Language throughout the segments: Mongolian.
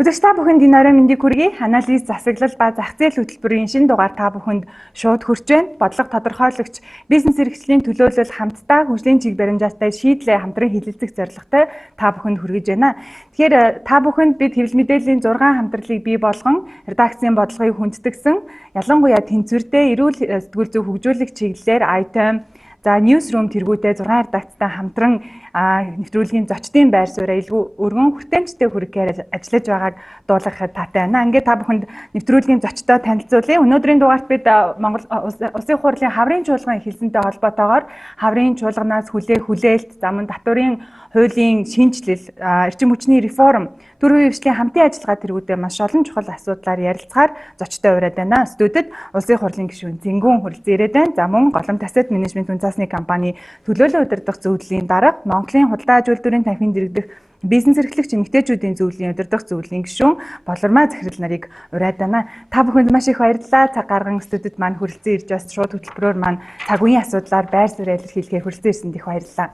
Үзэгч та бүхэнд энэ орой мэндийг хүргэе. Анализ, засаглал ба зах зээл хөтөлбөрийн шинэ дугаар та бүхэнд шууд хүрч байна. Бодлого тодорхойлогч бизнес эрхлэлийн төлөөлөл хамтдаа хөгжлийн чиг баримжаатай шийдлээ хамтран хилэлцэх зорилготой та бүхэнд хүргэж байна. Тэгэхээр та бүхэнд бид хэвлэл мэдээллийн 6 хамтралыг бий болгон редакцийн бодлогыг хүндэтгсэн, ялангуяа тэнцвэртэй эрүүл сэтгүүл зүйн хөгжүүлэх чиглэлээр item за newsroom тэргүүтэй 6 редакцтай хамтран нэвтрүүлгийн зочдын байр сууриа илүү өргөн хүртээмжтэй хүргэхээр ажиллаж байгааг дуулгахад таатай байна. Ингээд та бүхэнд нэвтрүүлгийн зочдоо танилцуулъя. Өнөөдрийн дугаарт бид Монгол Улсын их хурлын хаврын чуулган эхэлсэнтэй холбоотойгоор хаврын чуулганаас хүлээлт, замун татварын хуулийн шинжилэл, эрчим хүчний реформ, төрийн хвшлийн хамтын ажиллагаа тэргүүтэй маш олон чухал асуудлаар ярилцахаар зочдтой ураад байна. Студид Улсын их хурлын гишүүн Зэнгүүн Хүрэлцэн ирээд байна. За мөн Голомт Asset Management үнцаасны компани төлөөлөл удирдах зөвлөлийн дарга, Монголын худалдаа аж үйлдвэрийн танхимд дэргэдэх бизнес эрхлэгч эмэгтэйчүүдийн зөвлөлийн удирдах зөвлөлийн гишүүн Болормай Захирал нарыг ураад байна. Та бүхэнд маш их баярлалаа. Цаг гарган студид маань хүрэлцэн ирж бас шууд хөтөлбөрөөр маань цаг үеийн асуудлаар байр суурь илэрхийлэхээр хүрэлцэн ирсэнд их баярлалаа.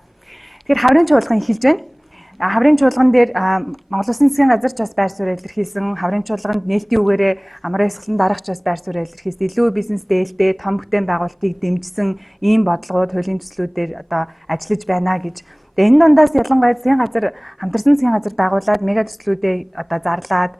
Тэгэхээр хаврын чуулган эхэлж байна. Хаврын чуулган дээр Монгол Улсын засгийн газар ч бас байр суурь илэрхийлсэн, хаврын чуулганд нээлтийн үгээрээ амраа ёсгалан дарагч бас байр суурь илэрхийлсэн, илүү бизнес дээлтэй том бүтээн байгуулалтыг дэмжсэн ийм бодлогууд хуулийн төслүүдээр одоо ажиллаж байна гэж. Тэгээ энэ дундаас ялангуяа засгийн газар хамтарсан засгийн газар байгуулад мега төслүүдээ одоо зарлаад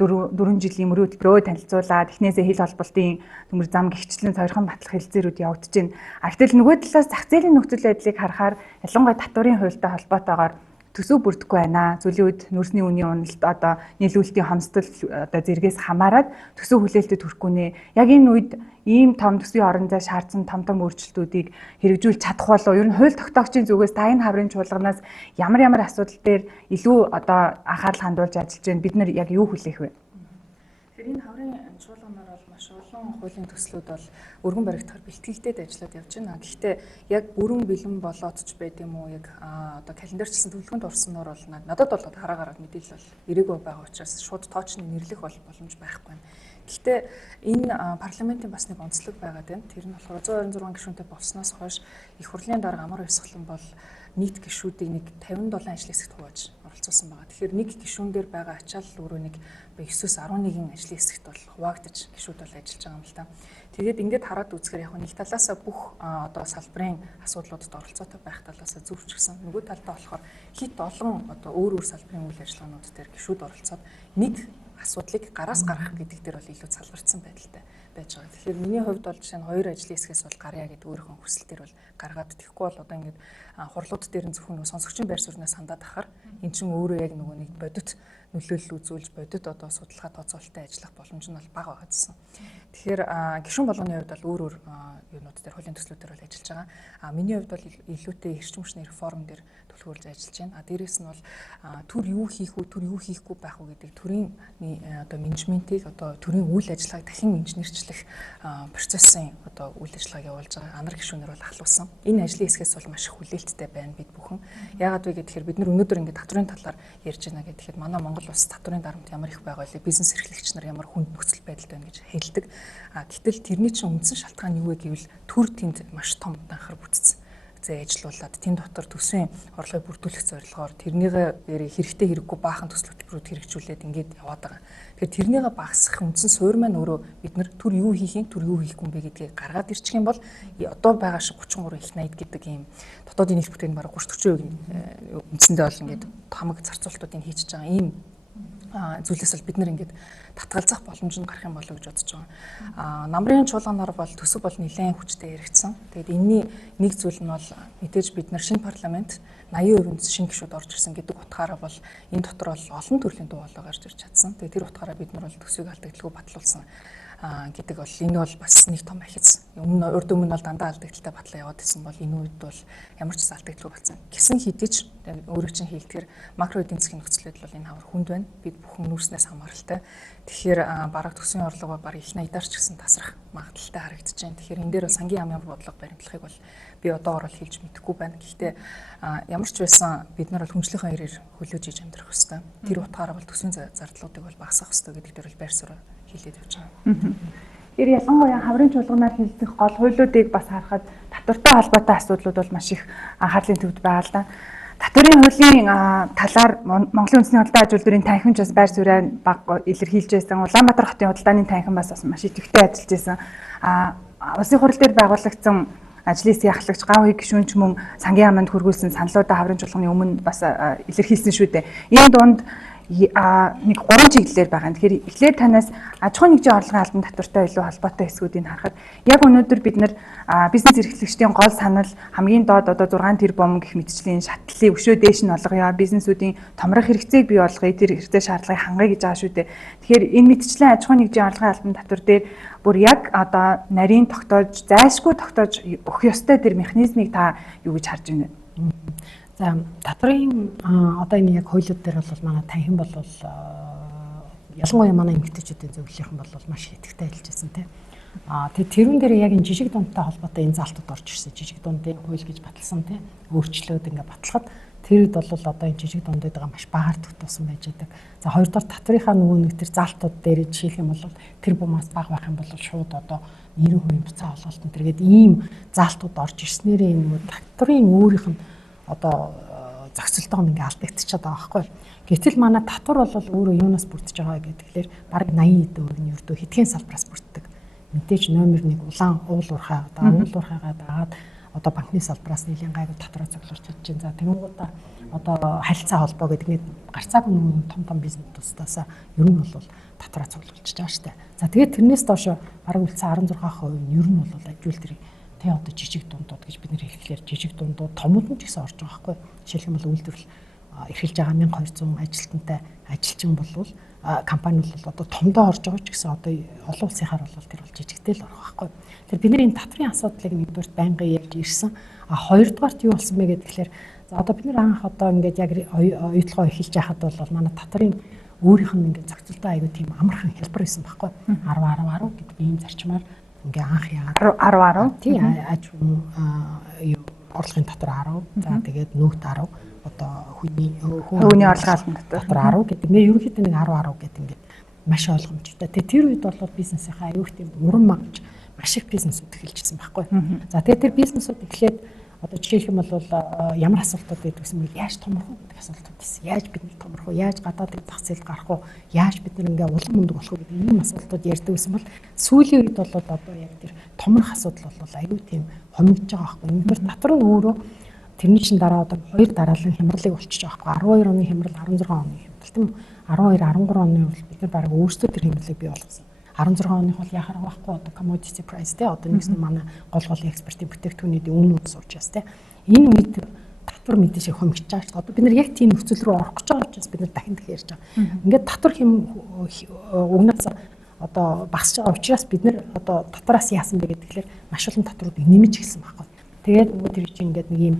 4 жилийн мөрөө хөтөлбөрөө танилцуулаад эхнээсээ хил холболтын төмөр зам гихчлэн сойрхон батлах хэлэлцээрүүд явагдаж байна. Гэтэл нөгөө талаас зах зээлийн нөхцөл байдлыг харахаар ялангуяа татварын хуультай холбоотойгоор төсөв бүрдэхгүй байна. Зүйлийн үед нүүрсний үнийн уналт одоо нийлүүлэлтийн хомсдол одоо зэргээс хамаарат төсөв хүлээлтэд хүрэхгүй нэ. Яг энэ үед ийм том төсвийн орон зай шаардсан том өөрчлөлтүүдийг хэрэгжүүлж чадах болов уу? Ер нь хууль тогтоогчийн зүгээс та энэ хаврын чуулганаас ямар асуудал дээр илүү одоо анхаарал хандуулж ажиллаж байна? Бид нар яг юу хүлээх вэ? Тэгэхээр энэ хаврын чуулганаар бол маш олон хуулийн төслүүд бол өргөн баригдахаар бэлтгэлдээд ажиллаад явж байна. Гэхдээ яг бүрэн бэлэн болоод ч байд юм уу? Яг одоо календарчлсан төлөвлөгөөнд орсноор бол надад бол хараа гараад мэдээлэл бол ирээгүй байгаа учраас шууд тоочны нэрлэх боломж байхгүй байна. Гэхдээ энэ парламентын бас нэг онцлог байгаад байна. Тэр нь болохоор 126 гишүүнтэй болсноос хойш их хурлын дарга амар ёсгалан бол нийт гишүүдийг нэг 57 ажлын хэсэгт хувааж оролцуулсан байгаа. Тэгэхээр нэг гишүүн дээр байгаа ачаал өөрөө нэг 9-11 ажлын хэсэгт бол хуваагдаж гишүүд бол ажиллаж байгаа юм л та. Тэгээд ингээд хараад үзэхээр яг нэг талаасаа бүх одоо салбарын асуудлуудад оролцоотой байх талаасаа зөвч гисэн. Нөгөө талдаа болохоор хит олон одоо өөр салбарын үйл ажиллагаанууд дээр гишүүд оролцоод нэг асуудлыг гараас гаргах гэдэг дээр бол илүү салгарчсан байдалтай байж байгаа. Тэгэхээр миний хувьд бол жишээ нь 2 ажлын хэсгээс бол гарья гэдэг өөрийнхөө хүсэл төр бол гаргаад тэгэхгүй бол одоо ингээд хурлууд дээр нь зөвхөн сонсогчийн байр сууриас хандаад ахаар эн чинь өөрөө яг нөгөө нэг бодит нөлөөлөл үзүүлж бодит одоо судалгаа тооцоололттой ажиллах боломж нь бол бага байгаа гэсэн. Тэгэхээр гишүүн болгоны хувьд бол өөр юунууд дээр хуулийн төслүүдээр бол ажиллаж байгаа. Миний хувьд бол илүүтэй эрчим хүчний реформ дээр төлөвлөж ажиллаж байна. Дээрээс нь бол төр юу хийх үү, төр юу хийхгүй байх уу гэдэг төрийн одоо менежментийг одоо төрийн үйл ажиллагааг дахин инженерчлэх процессын одоо үйл ажиллагааг явуулж байгаа анар гишүүнээр бол ахлуулсан. Энэ ажлын хэсгээс бол маш их хүлээлттэй байна бид бүхэн. Яагаад вэ гэхээр бид нар өнөөдөр ингээд татварын талаар ярьж байна гэхэд манай Монгол улс татварын дарамт ямар их байгаа вэ? Бизнес эрхлэгч нар ямар хүнд нөхцөл байдалтай байна гэж хэлдэг. Гэтэл тэрний чинь үндсэн шалтгаан юу вэ гэвэл төр тэнд маш том данхар бүтцсэн. Зэ ажиллуулад тэнд дотор төсвийн орлогыг бүрдүүлэх зорилгоор тэрнийгээ хэрэгтэй хэрэггүй баахан төсөл хөтөлбөрүүд хэрэгжүүлээд ингээд яваад байгаа. Тэгэхээр тэрнийгээ багасгах үндсэн суурь маань өөрөө бид нар төр юу хийх юм, төр юу хийхгүй юм бэ гэдгийг гаргаад ирчих юм бол одоо байгаа шиг 33 их 80 гэдэг ийм дотоодын нийт бүтээн бараг 30-40% үндсэндээ бол ингээд хамаг зарцуулалтуудыг хийж байгаа ийм зүйлээс бол бид нар ингээд татгалзах боломж нь гарах юм болов гэж бодож байгаа. Намрын чуулганаар бол төсөв бол нэлээд хүчтэй яригдсан. Тэгээд энэний нэг зүйл нь бол мэдээж бид нар шинэ парламент 80% шинэ гишүүд орж ирсэн гэдэг утгаараа бол энэ дотор бол олон төрлийн дуу хоолой гарч ирж чадсан. Тэгээд тэр утгаараа бид нар бол төсвийг алдагдaltaгүй батлуулсан гэдэг бол энэ бол бас нэг том ахиц. Урд өмнө бол дандаа алдагдaltaй батлаа яваад исэн бол энэ үед бол ямар ч алдагдaltaгүй болсон. Гисэн хэдий ч өөрөө чинь хийгдгээр макро эдийн засгийн нөхцөл байдал бол энэ хавар хүнд байна. Бид бүхэн нүүрснээс хамааралтай. Тэгэхээр бараг төсвийн орлого баг их 80-аар ч гэсэн тасрах магадaltaй харагдаж байна. Тэгэхээр энэ дээр бол сангийн яамны бодлого баримтлахыг бол би одоогоор бол хэлж мэдэхгүй байна. Гэхдээ ямар ч байсан бид нар бол хүнчлэлийн хэрээр хөлөөж иж амьдрах ёстой. Тэр утгаараа бол төсвийн зардлуудыг бол багасгах ёстой гэдэг дээр бол байр суурь хэлээд явж байгаа. Тэр ялангуяа хаврын чуулганаар хэлцэх гол хуулиудыг бас харахад татвартай холбоотой асуудлууд бол маш их анхаарлын төвд байгаа л да. Татварын хуулийн талаар Монголын үндэсний худалдаа аж үйлдвэрийн танхимч бас байр суурь баг илэрхийлж байсан. Улаанбаатар хотын худалдааны танхим бас маш идэвхтэй ажиллаж байсан. Улсын хурал дээр байгуулагдсан ажлын хэсгийн ахлагч гав хий гишүүнч мөн сангийн аманд хөргүүлсэн саналуудаа хаврын чуулганы өмнө бас илэрхийлсэн шүү дээ. Энэ дунд нэг 3 чиглэлээр байгаа. Тэгэхээр эхлээд танаас аж ахуйн нэгжийн орлогын албан татвартай илүү холбоотой хэсгүүдийг харахад яг өнөөдөр бид нар бизнес эрхлэгчдийн гол санал хамгийн доод одоо 6 тэрбум гэх мэтчлийн шатлалын өшөө дээш нь олгоё. Бизнесүүдийн томрох хэрэгцээг бий болгоё. Тэр хэрэгцээ шаардлагыг хангая гэж байгаа шүү дээ. Тэгэхээр энэ мэтчлийн аж ахуйн нэгжийн орлогын албан татвар дээр бүр яг одоо нарийн тогтоож, зайлшгүй тогтоож өгөх ёстой тэр механизмыг та юу гэж харж байна вэ? За татварын одоо энэ яг хуулиуд дээр бол манай танхим бол ялангуяа манай эмэгтэйчүүдийн зөвлөлийнхэн бол маш идэвхтэй ажиллаж байсан тийм. Тэгээд тэрүүн дээр яг энэ жижиг дундтай холбоотой энэ залтууд орж ирсэн. Жижиг дундын хууль гэж баталсан тийм. Өөрчлөлт ингээ батлахад тэр үед бол одоо энэ жижиг дундад байгаа маш багаар төвтөсөн байж байгаа. За хоёрдугаар татварынхаа нөгөө нэг тэр залтууд дээр жишээлх юм бол тэр бумаас бага байх юм бол шууд одоо 90% буцаа олголтон тэргээд ийм залтууд орж ирснээрээ нөгөө татварын өөрийнх нь одоо зохицолтоо ингээ алдагдчихад байгаа байхгүй. Гэтэл манай татвар бол өөрөө юунаас бүрдэж байгаа гэхээр бараг 80 төгрөг нь ердөө хэдхэн салбараас бүрддэг. Мэдээж номер 1 улаан уул уурхай одоо уул уурхайгаа дагаад одоо банкны салбараас нэлийн гайгүй татвараа цуглуулж чадж байна. За тэгэнгүүтээ одоо харилцаа холбоо гэдэг нэг гарцаагүй нэг том бизнес тусдаас ер нь бол татвараа цуглуулж байгаа штэ. За тэгээд тэрнээс доош бараг үлдсэн 16% нь ер нь бол аж үйлдвэрийн тэ одоо жижиг дундууд гэж бид нэр хэлэхээр жижиг дундууд томууд нь ч гэсэн орж байгаа байхгүй. Жишээлх юм бол үйлдвэрлэл эрхэлж байгаа 1200 ажилтнтай ажилчин болвол компани бол одоо томдоо орж байгаа ч гэсэн одоо олон улсынхаар бол тэр бол жижигтэй л орох байхгүй. Тэгэхээр бид нэр энэ татварын асуудлыг нэгдүгээр байнга ярьж ирсэн. Хоёрдугаарт юу болсон бэ гэхээр за одоо бид нэр анх одоо ингээд яг оюутлогоо эхэлж байхад бол манай татварын өөрийнх нь ингээд зохицолтой аягүй тийм амархан хэлбэр байсан байхгүй. 10 гэдэг ийм зарчмаар ингээ анх яагаад 10 тий аж юу орлогын татвар 10 за тэгээд нөхд 10 одоо хүний орлогын татвар 10 гэдэг ингээ ерөнхийдөө нэг 10 гэдэг ингээ маш ойлгомжтой. Тэгээд тэр үед бол бизнесийнхаа аюух тийм уран магж маш их бизнесүүд эхэлжсэн байхгүй. За тэгээд тэр бизнесүүд эхлээд одоо жишээлх юм бол ямар асуултууд байдаг гэсэн мэт яаж томрох вэ гэдэг асуултууд байсан. Яаж бид нар томрох вэ? Яаж гадаадын зах зээлд гарах вэ? Яаж бид нар ингээ улам мундаг болох вэ гэдэг ийм асуултууд ярьдаг гэсэн бол сүүлийн үед бол одоо яг тэр томрох асуудал бол аюу тийм хомигдож байгаа байхгүй. Нэгдүгээр татвар нь өөрөө тэрний чин дараа одоо хоёр дараалан хямралыг болчихж байгаа байхгүй. 12 оны хямрал 16 оны хямрал тийм үү? 12 13 оны бол бид нар бараг өөрсдөө тэр хямралыг бий болгосон. 16 оных бол яхаар байхгүй одоо commodity price те одоо нэгс манай гол экспортын бүтээгдэхүүнүүдийн үнэ суучаас те энэ үед татвар мэдээж хомигч байгаа шүү дээ. Одоо бид нар яг тийм нөхцөл рүү орох гэж байгаа учраас бид нар дахин ярьж байгаа. Ингээд татвар хэм өгнөөс одоо багасж байгаа учраас бид нар одоо татвараас яасан бэ гэхээр маш олон татварууд нэмэж эхэлсэн байхгүй. Тэгээд нөгөө тэр чинь ингээд нэг юм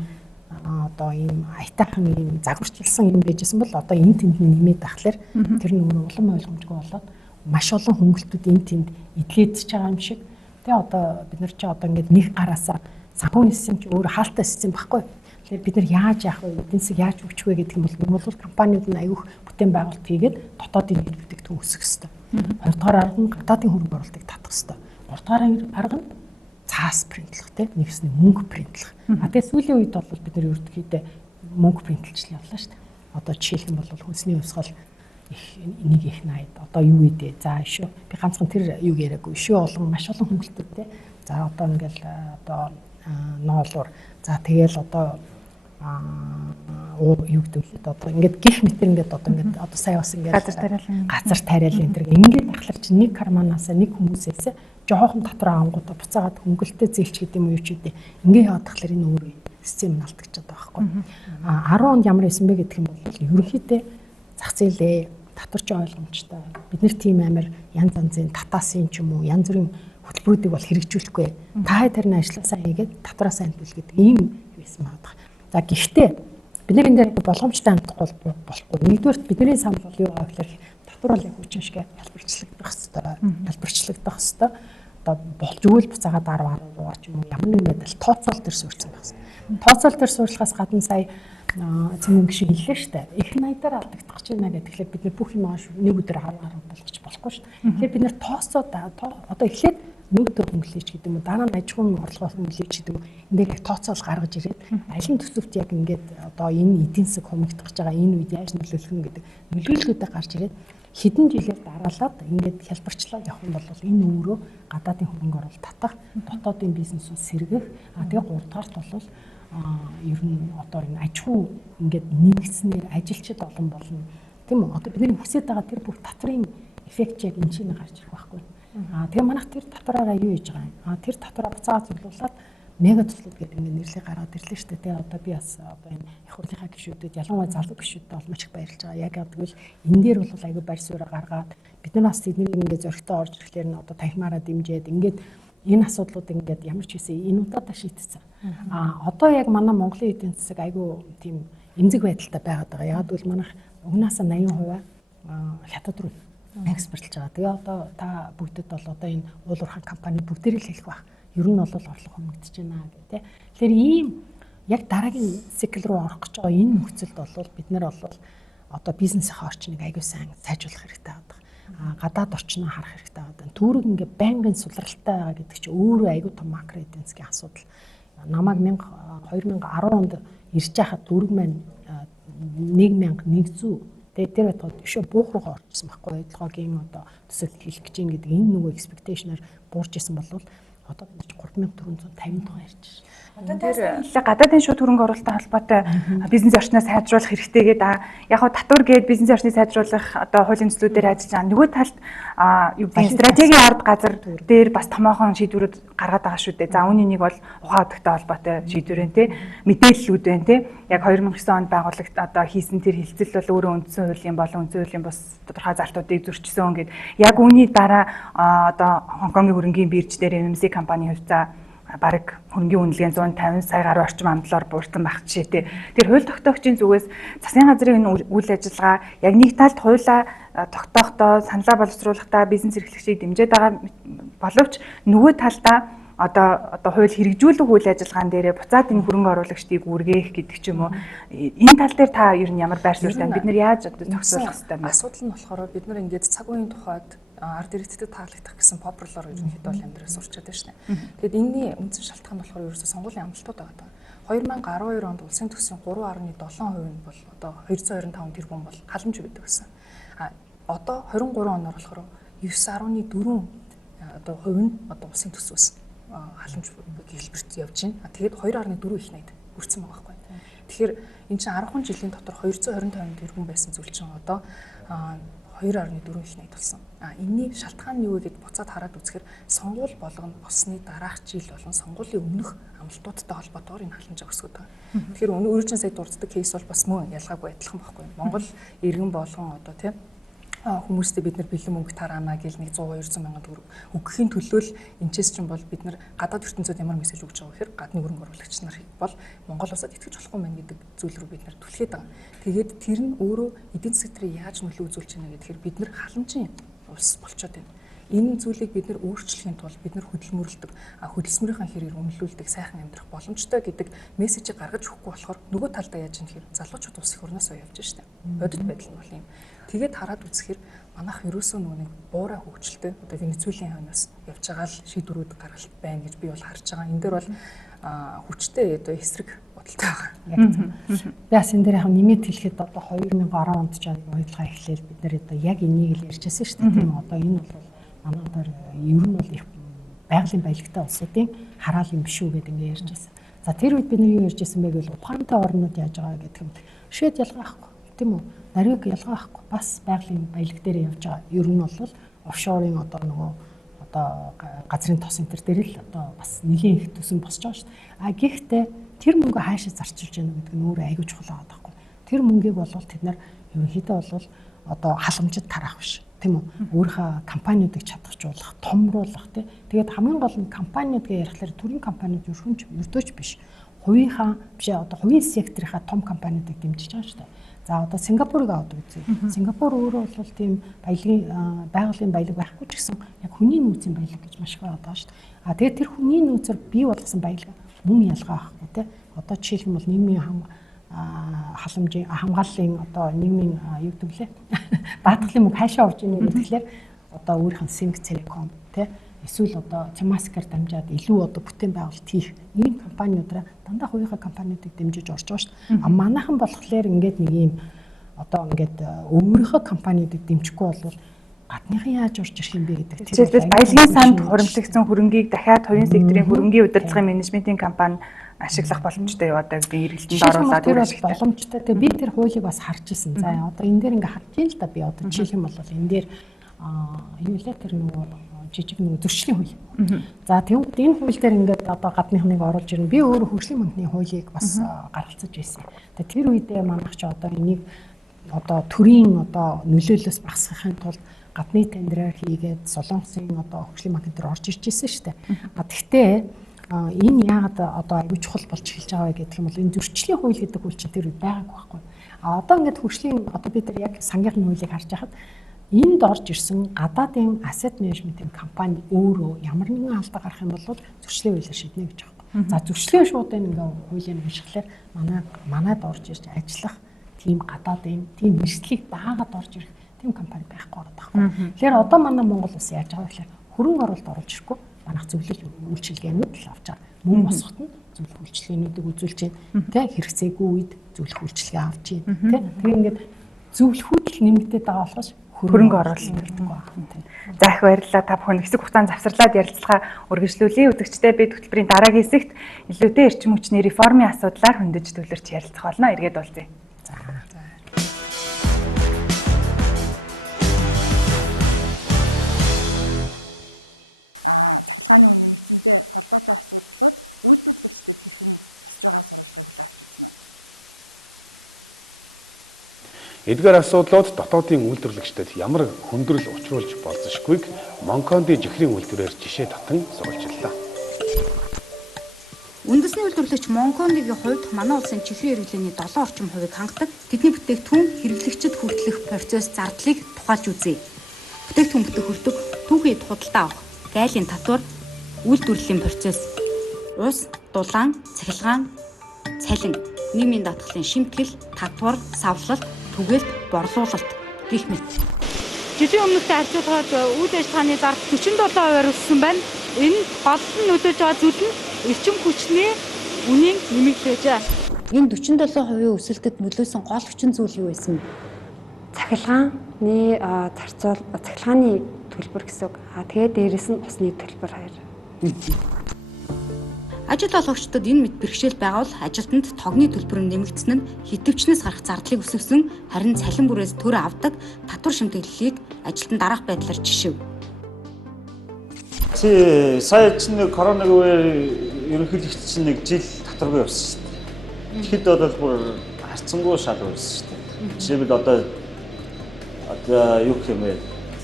одоо ийм аятайхан ийм загварчилсан юм байжсэн бол одоо энэ тэнд нэмээд тахлаар тэр нөгөө улам ойлгомжгүй болоод маш олон хөнгөлтүүд энэ тэнд эдлээдж байгаа юм шиг. Тэгээ одоо бид нар чи одоо ингээд нэг гараасаа санхүүний систем чи өөр хаалттай систем байхгүй. Тэгэхээр бид нар яаж яах вэ? Эдийн засаг яаж хөгжих вэ гэдэг юм бол компаниуд нь аюух бүтээн байгуулалт хийгээд дотоодын нийт бүтээгдэхүүн өсгөх хэрэгтэй. Хоёрдугаар арга нь гадаадын хөрөнгө оруулалтыг татах хэрэгтэй. Гуравдугаар арга нь цаас принтлах тийм нэгсний мөнгө принтлах. Тэгээ сүүлийн үед бол бид нар ерөнхийдөө мөнгө принтлжил явлаа шүү дээ. Одоо жишээлх юм бол хүнсний хувьсгал нэг их найд одоо юу идэ за шүү би ганцхан тэр юу яриаггүй шүү олон маш олон хөнгөлтүүдтэй за одоо ингээл одоо ноолуур за тэгэл одоо юу гэдэг вэ одоо ингээд гих мэтэр ингээд одоо сая бас ингээд газар тариалан энэ төр ингээд ахлаар чи нэг карманаас нэг хүмүүсээс жоохон татвар авангуудаа буцаагаад хөнгөлтөө зээлч гэдэг юм уу юу ч үдэ ингээд яваад тахлаар энэ өөр систем нь алдчихад байгаа байхгүй 10 онд ямар байсан бэ гэдэг юм бол ерөнхийдөө зах зээлээ татварч ойлгомжтой. Бид нэр тийм амар янз янзын татаасын ч юм уу янз бүрийн хөтөлбөрүүдийг бол хэрэгжүүлэхгүй. Та тэрний ажлаа сайн хийгээд татвараа сайн төлөх гэдэг ийм байсан байна. За гэхдээ бид нар энэ дээр болгоомжтой хандах болохгүй. Нэгдүгээр бидний санал бол юу байгаа гэхээр татвар бол яг хүчин шиг ялбарчлагдах хэвээр. Ялбарчлагдах хэвээр. Одоо болж өгөл буцаагаад 10 ч юм уу ямар нэгэн байдал тооцоол төр суурьсан байна. Тооцоол төр суурлахаас гадна сая цэвэн гişи хэллээ шүү дээ. Их найдаар алдагдах гэж байна гэдэг. Тэгэхээр бид нэр бүх юм нэг өдөр 10 болгож болохгүй шүү дээ. Тэгэхээр бид нэр тоосоо одоо эхлээд нүүдэр хөнгөлөж гэдэг юм уу, дараа нь аж ахуйн орлогоо хөнгөлөж гэдэг юм уу, энэ дээр яг тооцоол гаргаж ирээд аль нь төсөвт яг ингээд одоо энэ эдийн засаг хумигдах гэж байгаа энэ үед яаж нөлөөлөх юм гэдэг нөлөөллүүдээ гарч ирээд хэдэн жилээр дараалаад ингээд хялбарчлаа явах юм бол энэ өөрөө гадаадын хөрөнгө оруулалт татах, дотоодын бизнесүүд сэргэх, тэгээ гуравдугаарт бол ер нь одоо энэ аж ахуй ингээд нэгдснээр ажилчид олон болно. Тийм үү? Одоо бидний хүсэж байгаа тэр бүх татврын эффект яг энэ чинь гарч ирэх байхгүй. Тэгээ манайх тэр татвараараа юу хийж байгаа юм? Тэр татвараа буцаага зөвлүүлээд мега төслүүд гэдэг ингээд нэрлэг гараад ирлээ шүү дээ. Тэгээ одоо би бас одоо энэ их хурлынхаа гишүүдэд ялангуяа залуу гишүүдэд бол маш их баярлж байгаа. Яг гэвэл энэ дээр бол аягүй барь суурь гаргаад бид нар бас тэднийг ингээд зөрөгтэй орж ирэхлээр нь одоо танхимаараа дэмжиж ингээд энэ асуудлууд ингээд ямар ч үсэн энэ удаадаа шийдсэн. Одоо яг манай Монголын эдийн засаг аягүй тийм эмзэг байдалтай байгаад байгаа. Яг гэвэл манайх угнаасаа 80% хятад руу экспортлж байгаа. Тэгээ одоо та бүгдэд бол одоо энэ уулуурхан компани бүгдээр л хэлэх байх. Ер нь бол орлого хөнгөдөж байна гэх тээ. Тэгэхээр ийм яг дараагийн цикл руу орох гэж байгаа энэ нөхцөлд бол бид нар бол одоо бизнесийн орчныг аягүй сайн сайжруулах хэрэгтэй байдаг. Гадаад орчноо харах хэрэгтэй байдаг. Түүрэг ингээ байнгын сулралтай байгаа гэдэг чинь өөрөө аягүй том макро эдийн засгийн асуудал. Намайг 2010 онд ирж байхад түүрэг маань 1100 тэгээд тэр байтугай өшөө буух руу орчихсон байхгүй. Эдлогогийн одоо төсөлд хэлэх гэж юм гэдэг энэ нөгөө expectation-аар буурч исэн бол одоо бид 3450 тухай ярьж байна. Одоо тэр гадаадын шууд хөрөнгө оруулалттай холбоотой бизнес орчноо сайжруулах хэрэгтэй гэдэг. Яг хоо татвар гээд бизнес орчныг сайжруулах одоо хуулийн төслүүдээр ажиллаж байгаа. Нөгөө талд юу гэдэг стратегийн ард газар дээр бас томоохон шийдвэрүүд гаргаад байгаа шүү дээ. За үүний нэг бол ухаан өдөртэй холбоотой шийдвэр энэ тий мэдээллүүд байна тий. Яг 2009 онд байгууллагт одоо хийсэн тэр хилцэл бол өөрөө үндсэн хуулийн болон үндсэн хуулийн бус тодорхой залтуудыг зөрчсөн гэдэг. Яг үүний дараа одоо Хонконгийн хөрөнгийн бирж дээр MMC компани хувьцаа бараг хөрөнгөний үнэлгээ 150 сая гаруй орчим амдлаар буурсан байх жишээтэй. Тэр хууль тогтоогчийн зүгээс засгийн газрын энэ үйл ажиллагаа яг нэг талд хуулаа тогтоохдоо саналаа боловсруулахдаа бизнес эрхлэгчийг дэмжиж байгаа боловч нөгөө талдаа одоо хууль хэрэгжүүлэх үйл ажиллагаан дээрээ буцаад энэ хөрөнгө оруулагчдыг үргээх гэдэг ч юм уу. Энэ тал дээр та ер нь ямар байр суурь тань бид нар яаж зохицуулах хэрэгтэй юм бэ? Асуудал нь болохоор бид нар ингээд цаг үеийн тухайд ард иргэдэд таалагдах гэсэн популяр ерөнхийдөө бол амьдраас сурчаад байна шнэ. Тэгэд энэний үндсэн шалтгаан болохоор ерөөсөө сонгуулийн амлалтууд байгаа. 2012 онд улсын төсвийн 3.7% нь бол одоо 225 тэрбум бол халамж өгдөг гэсэн. Одоо 23 оноор болохоор 9.4 одоо хувь нь одоо улсын төсвөөс халамж хэлбэрт явж байна. Тэгээд 2.4 их найд хүрсэн байгаа байхгүй. Тэгэхээр энэ чинь 10 жилийн дотор 225 тэрбум байсан зүйл чинь одоо 2.4 их найд болсон. Энэний шалтгаан нь юу гэдээ буцаад хараад үзэхээр сонгуул болгоно болсны дараах жил болон сонгуулийн өмнөх амлалтуудтай холбоотойгоор энэ халамж өгсөд байгаа. Тэгэхээр өөрчлөн сая дурддаг кейс бол бас мөн ялгаагүй адилхан байхгүй. Монгол иргэн болгон одоо тийм хүмүүстэй бид нар бэлэн мөнгө тараана гэл нэг 100-200 мянган төгрөг өгөхийн төлөө л энэчээс чинь бол бид нар гадаад ертөнцид ямар мессеж өгч байгаа гэхээр гадны хөрөнгө оруулагч нар бол Монгол улсад итгэж болохгүй мэн гэдэг зүйл рүү бид нар түлхээд байгаа. Тэгээд тэр нь өөрөө эдийн засаг дээр яаж нөлөө үзүүлж байна гэхээр бид нар халамжийн улс болчиход байна. Энэ зүйлийг бид нар өөрчлөхийн тулд бид нар хөдөлмөрлөдөг, хөдөлсмөрийн хэрээр үнэлүүлдэг, сайхан амьдрах боломжтой гэдэг мессежийг гаргаж өгөхгүй болохоор нөгөө талдаа яаж юм хэрэг залуучууд улс их орноосоо явж штэ. Бодит байдал нь бол юм. Тэгээд хараад үзэхээр манайх ерөөсөө нэг буурай хөгжилтэй одоо Венецуелийн хойноос явж байгаа л шийдвэрүүд гаргалт байна гэж би бол харж байгаа. Энэ дээр бол хүчтэй одоо эсрэг бодолтой байгаа. Би бас энэ дээр яг нэмээд хэлэхэд одоо 2010 онд ч ойлгоо эхлээл бид нэр одоо яг энийг л ярьжсэн шүү дээ. Тийм одоо энэ бол манайдаар ер нь бол их байгалийн баялагтай улсуудын хараал юм биш үү гэдэг ингэ ярьжсэн. За тэр үед бид нар юу ярьжсэн бэ гэвэл ухаантай орнууд яаж байгаа гэдэг юм. Швед ялгаа ахгүй тийм үү? Нарийг ялгаа ахгүй бас байгалийн баялаг дээр явж байгаа. Ер нь бол офшорын одоо нөгөө одоо газрын тос энэ төр дээр л одоо бас нэлийн их төсөн босч байгаа шүү дээ. Гэхдээ тэр мөнгө хаашаа зарчилж яана гэдэг нь өөрөө аягүй чухал байгаа байхгүй. Тэр мөнгийг бол тэд нар ерөнхийдөө бол одоо халамжид тараах биш. Тийм үү? Өөрийнхөө компаниудыг чадахжуулах, томруулах тий. Тэгээд хамгийн гол нь компаниуд гэж ярихлаар төрийн компаниуд ердөөч биш. Хувийнхаа биш одоо хувийн секторынхаа том компаниудыг дэмжиж байгаа шүү дээ. За одоо Сингапурыг авдаг үзье. Сингапур өөрөө бол тийм баялагын байгалийн баялаг байхгүй ч гэсэн яг хүний нөөцийн баялаг гэж маш их байгаа шүү дээ. Тэгээд тэр хүний нөөцөөр бий болгосон баялаг мөн ялгаа байхгүй тий. Одоо жишээлх юм бол нийгмийн халамжийн хамгааллын одоо нийгмийн юу гэдэг лээ даатгалын мөнгө хаашаа орж ийнэ гэхлээр одоо өөрийнх нь Синг Телеком тий эсвэл одоо Цамаскаар дамжаад илүү одоо бүтээн байгуулалт хийх ийм компаниудаараа дандаа хувийнхаа компаниудыг дэмжиж орж байгаа шүү дээ. А манайхан болохоор ингээд нэг ийм одоо ингээд өөрийнхөө компаниудыг дэмжихгүй болвол гадныхан яаж орж ирэх юм бэ гэдэг. Жишээлбэл баялагын санд хуримтлагдсан хөрөнгийг дахиад хувийн секторын хөрөнгийн удирдлагын менежментийн компани ашиглах боломжтой юу одоо гэдэг эргэлтэнд оруулаад тэр боломжтой. Тэгээ би тэр хуулийг бас харж ирсэн. За одоо энэ дээр ингээ харж ийн л да би одоо жишээлх юм бол энэ дээр юу лээ тэр нөгөө жижиг нөгөө зөрчлийн хууль. За тэгвэл энэ хууль дээр ингээд одоо гадныхныг оруулж ирнэ. Би өөрөө хөгжлийн банкны хуулийг бас гаргацаж байсан. Тэгээ тэр үедээ манайх ч одоо энийг одоо төрийн одоо нөлөөллөөс багасгахын тулд гадны тендерээр хийгээд Солонгосын одоо хөгжлийн банкн дээр орж ирж ирсэн шүү дээ. Гэхдээ энэ яагаад одоо аюул чухал болж эхэлж байгаа вэ гэдэг юм бол энэ зөрчлийн хууль гэдэг хууль чинь тэр үед байгаагүй байхгүй. Одоо ингээд хөгжлийн одоо бид нар яг сангийнхны хуулийг харж байхад энд орж ирсэн гадаадын asset management компани өөрөө ямар нэгэн алдаа гарах юм бол зөрчлийн хуулиар шийднэ гэж байгаа. За зөрчлийн шууд ингээд хуулийн уншихлаар манайд орж ирж ажиллах тийм гадаадын тийм эрсдлийг дагаад орж ирэх тийм компани байхгүй байгаа. Тэгэхээр одоо манай Монгол улс яаж байгаа вэ гэхээр хөрөнгө оруулалт оруулж ирэхгүй манайх зөвлөл үйлчилгээнүүд л авч байгаа. Мөн босгоход нь зөвлөх үйлчилгээнүүдийг үзүүлж байна. Тэ хэрэгцээгүй үед зөвлөх үйлчилгээ авч байна. Тэ тэр ингээд зөвлөхүүд л нэмэгдээд байгаа болохоос хөрөнгө оруулалт гэдэг байна. За их баярлалаа. Та бүхэн хэсэг хугацаанд завсарлаад ярилцлага үргэлжлүүлээ. Үзэгчдээ би хөтөлбөрийн дараагийн хэсэгт илүүтэй эрчим хүчний реформын асуудлаар хөндөж төвлөрч ярилцах болно. Эргээд уулзъя. Цахилгааны үн нэмэгдсэнтэй холбоотой асуудлууд үйлдвэрлэгчдэд хэрхэн тусч байгаа сурвалжлагыг хүлээн авч үзнэ үү? Эдгээр асуудлууд дотоодын үйлдвэрлэгчдэд ямар хүндрэл учруулж болзошгүйг Монконди жихрийн үйлдвэрээр жишээ татан сурвалжлаа. Үндэсний үйлдвэрлэгч Монкондигийн хувьд манай улсын чихрийн хэрэглээний 7 орчим хувийг хангадаг тэдний бүтээгдэхүүн хэрэглэгчид хүртэлх процесс зардлыг тухайлж үзье. Бүтээгдэхүүн хүртэх түүхийд худалдаа авах, гайлын татвар, үйлдвэрлэлийн процесс, ус, дулаан, цахилгаан, цалин, нийгмийн даатгалын шимтгэл, татвар, савлал, түгэлт, борлуулалт гэх мэт. Жилийн өмнөхтэй харьцуулахад үйл ажиллагааны зардал 47% өссөн байна. Энэ гол нь нөлөөлж байгаа зүйл нь эрчим хүчний үнийн нэмэгдэж байна. Энэ 47% өсөлтөд нөлөөсөн гол хүчин зүйл юу байсан бэ? Цахилгааны төлбөр гэсэн үг. Тэгээд дээрэс нь усны төлбөр хоёр. Ажил олгогчдод энэ мэд бэрхшээл байгавал ажилтнанд тогны төлбөр нь нэмэгдсэн нь хитвчнээс гарах зардлыг өсгсөн, харин цалин бүрээс төр авдаг татвар шимтгэлийг ажилтнанд дараах байдлаар жишээв. Сая чинь коронавиг үеэр ерөнхийлөгч чинь нэг жил татваргүй явсан шүү дээ. Тэгэхэд бол бүр харцсангүй шал үүссэн шүү дээ. Жишээлбэл одоо юу гэх юм бэ?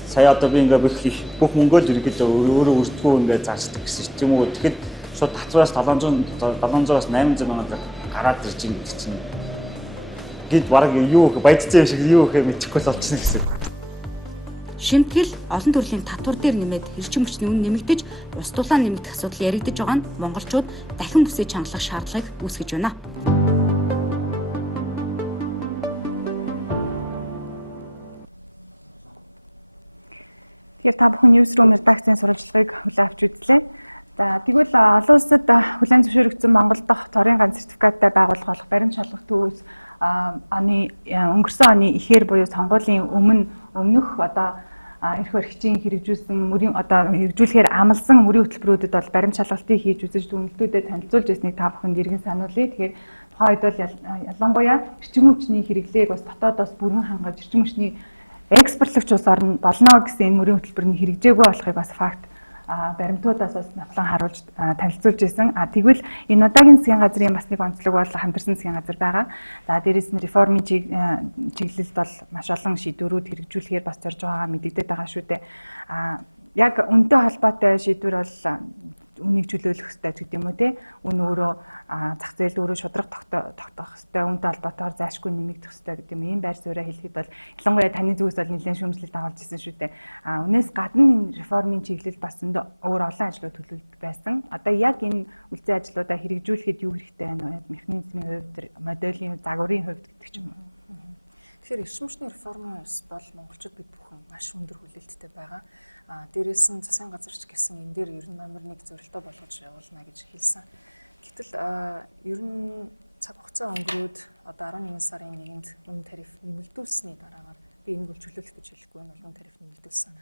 Сая одоо би ингээ бүх Монголд ерөнхийд өөрөө өртгөө ингээ зарчдаг гэсэн чинь юм уу. Тэгэхэд шууд татвараас 700-аас 800 мянга гараад ирж байгаа чинь гээд бараг юу баядцсан юм шиг юу гэх мэдэхгүй л болчихсон гэсэн. Шимтгэл олон төрлийн татвар дээр нэмээд эрчим хүчний үн нэмэгдэж, ус дулаан нэмэгдэх асуудал яригдж байгаа нь монголчууд дахин бүсэж хангалах шаардлагыг үүсгэж байна. Тэгэхээр та бүхэн Newsroom редакцийн сурвалжлагыг хүлээн авч үзлээ. За тэгвэл олон улсад хүлээн зөвшөөрөгдсөн Монгол дахь торын ганц сертификаттай байгууллага болох баримт шалгах төвөөс өнгөрсөн оны ихээр буюу сонгуулийн өмнөх одоо эрх баригчийн хэрэгжүүлсэн мөрийн одоо хэрэгжүүлэхээр амласан мөрийн хөтөлбөрүүдэд бол баримт шалгалтыг хийж үзэж дүнлэлтүүдэд танилцуулж байсныг та бүхэнд иргэн сануулъя. Тэгэхээр тухайн үед бол ялангуяа эрчим хүчний хэрэглээг бас дотоодоос бүрэн хангаж эрчим хүчний экспортлогч улс орн болно гэсэн энэ мөрийн хөтөлбөр нь хэрэгжээгүй болохыг бас факт баримтуудаас бас нотлон харуулж танилцуулж байсан. Тэгвэл энэ удаагийн засгийн газрын бас нэг онцлог бол хамтарсан засгийн газар байгаа. За дээрээс нь реформын чиглэлд бол маш олон шийдвэрүүд хэрэгжүүлэхээр бас зорж байгаагаа мэдэгдээд байгаа шүү дээ. Яг үнэтэй холбоотой шийдвэр бол үнийг чөлөөлөх хэрэгтэй гэдэг юм уу те. Үн өөрөө зах зээлд өөрөө шудраг тогтоох хэрэгтэй. Үнэтэй холбоотойгоор зайлшгүй нэмэгдэх хэрэгтэй гэдэг юм. Ийм байр сууриа хэлэхэд бол ялангуяа таны зүгээс бол нэлээд шүүмжлэлт авалж ирсэн шүү дээ. Үнээс гадна энэ реформын чиглэл бас өөр олон ажлууд төлөвлөд байсан. Одоо яг энэ үлцэн ажлуудаа хэрэгжүүлэхэд юу хэрэгтэй байна вэ? Механизмын хувьд, моделийн, загварын хувьд гэдэг ч юм уу. Тэгэхээр эрчим хүчний реформын ёс бол монголчууд бид бүхэн маш өндөр хүлээлттэй байгаа. Дээрээс нь засгийн газарч гэсэн энэ дээр ер нь номер 1 зорилтоо болгож явуулна гэж хэлсэн. Гэтэл ер нь цаг хугацаа өнгөрөөд одоо 11 сарын 1-нд үнэ тариф нэмэгдүүлсэний дараагаар би энийг бол чөлөөлөх гэж хэлэхгүй, энэ бол үнэ тариф нэмэгдүүлсэн.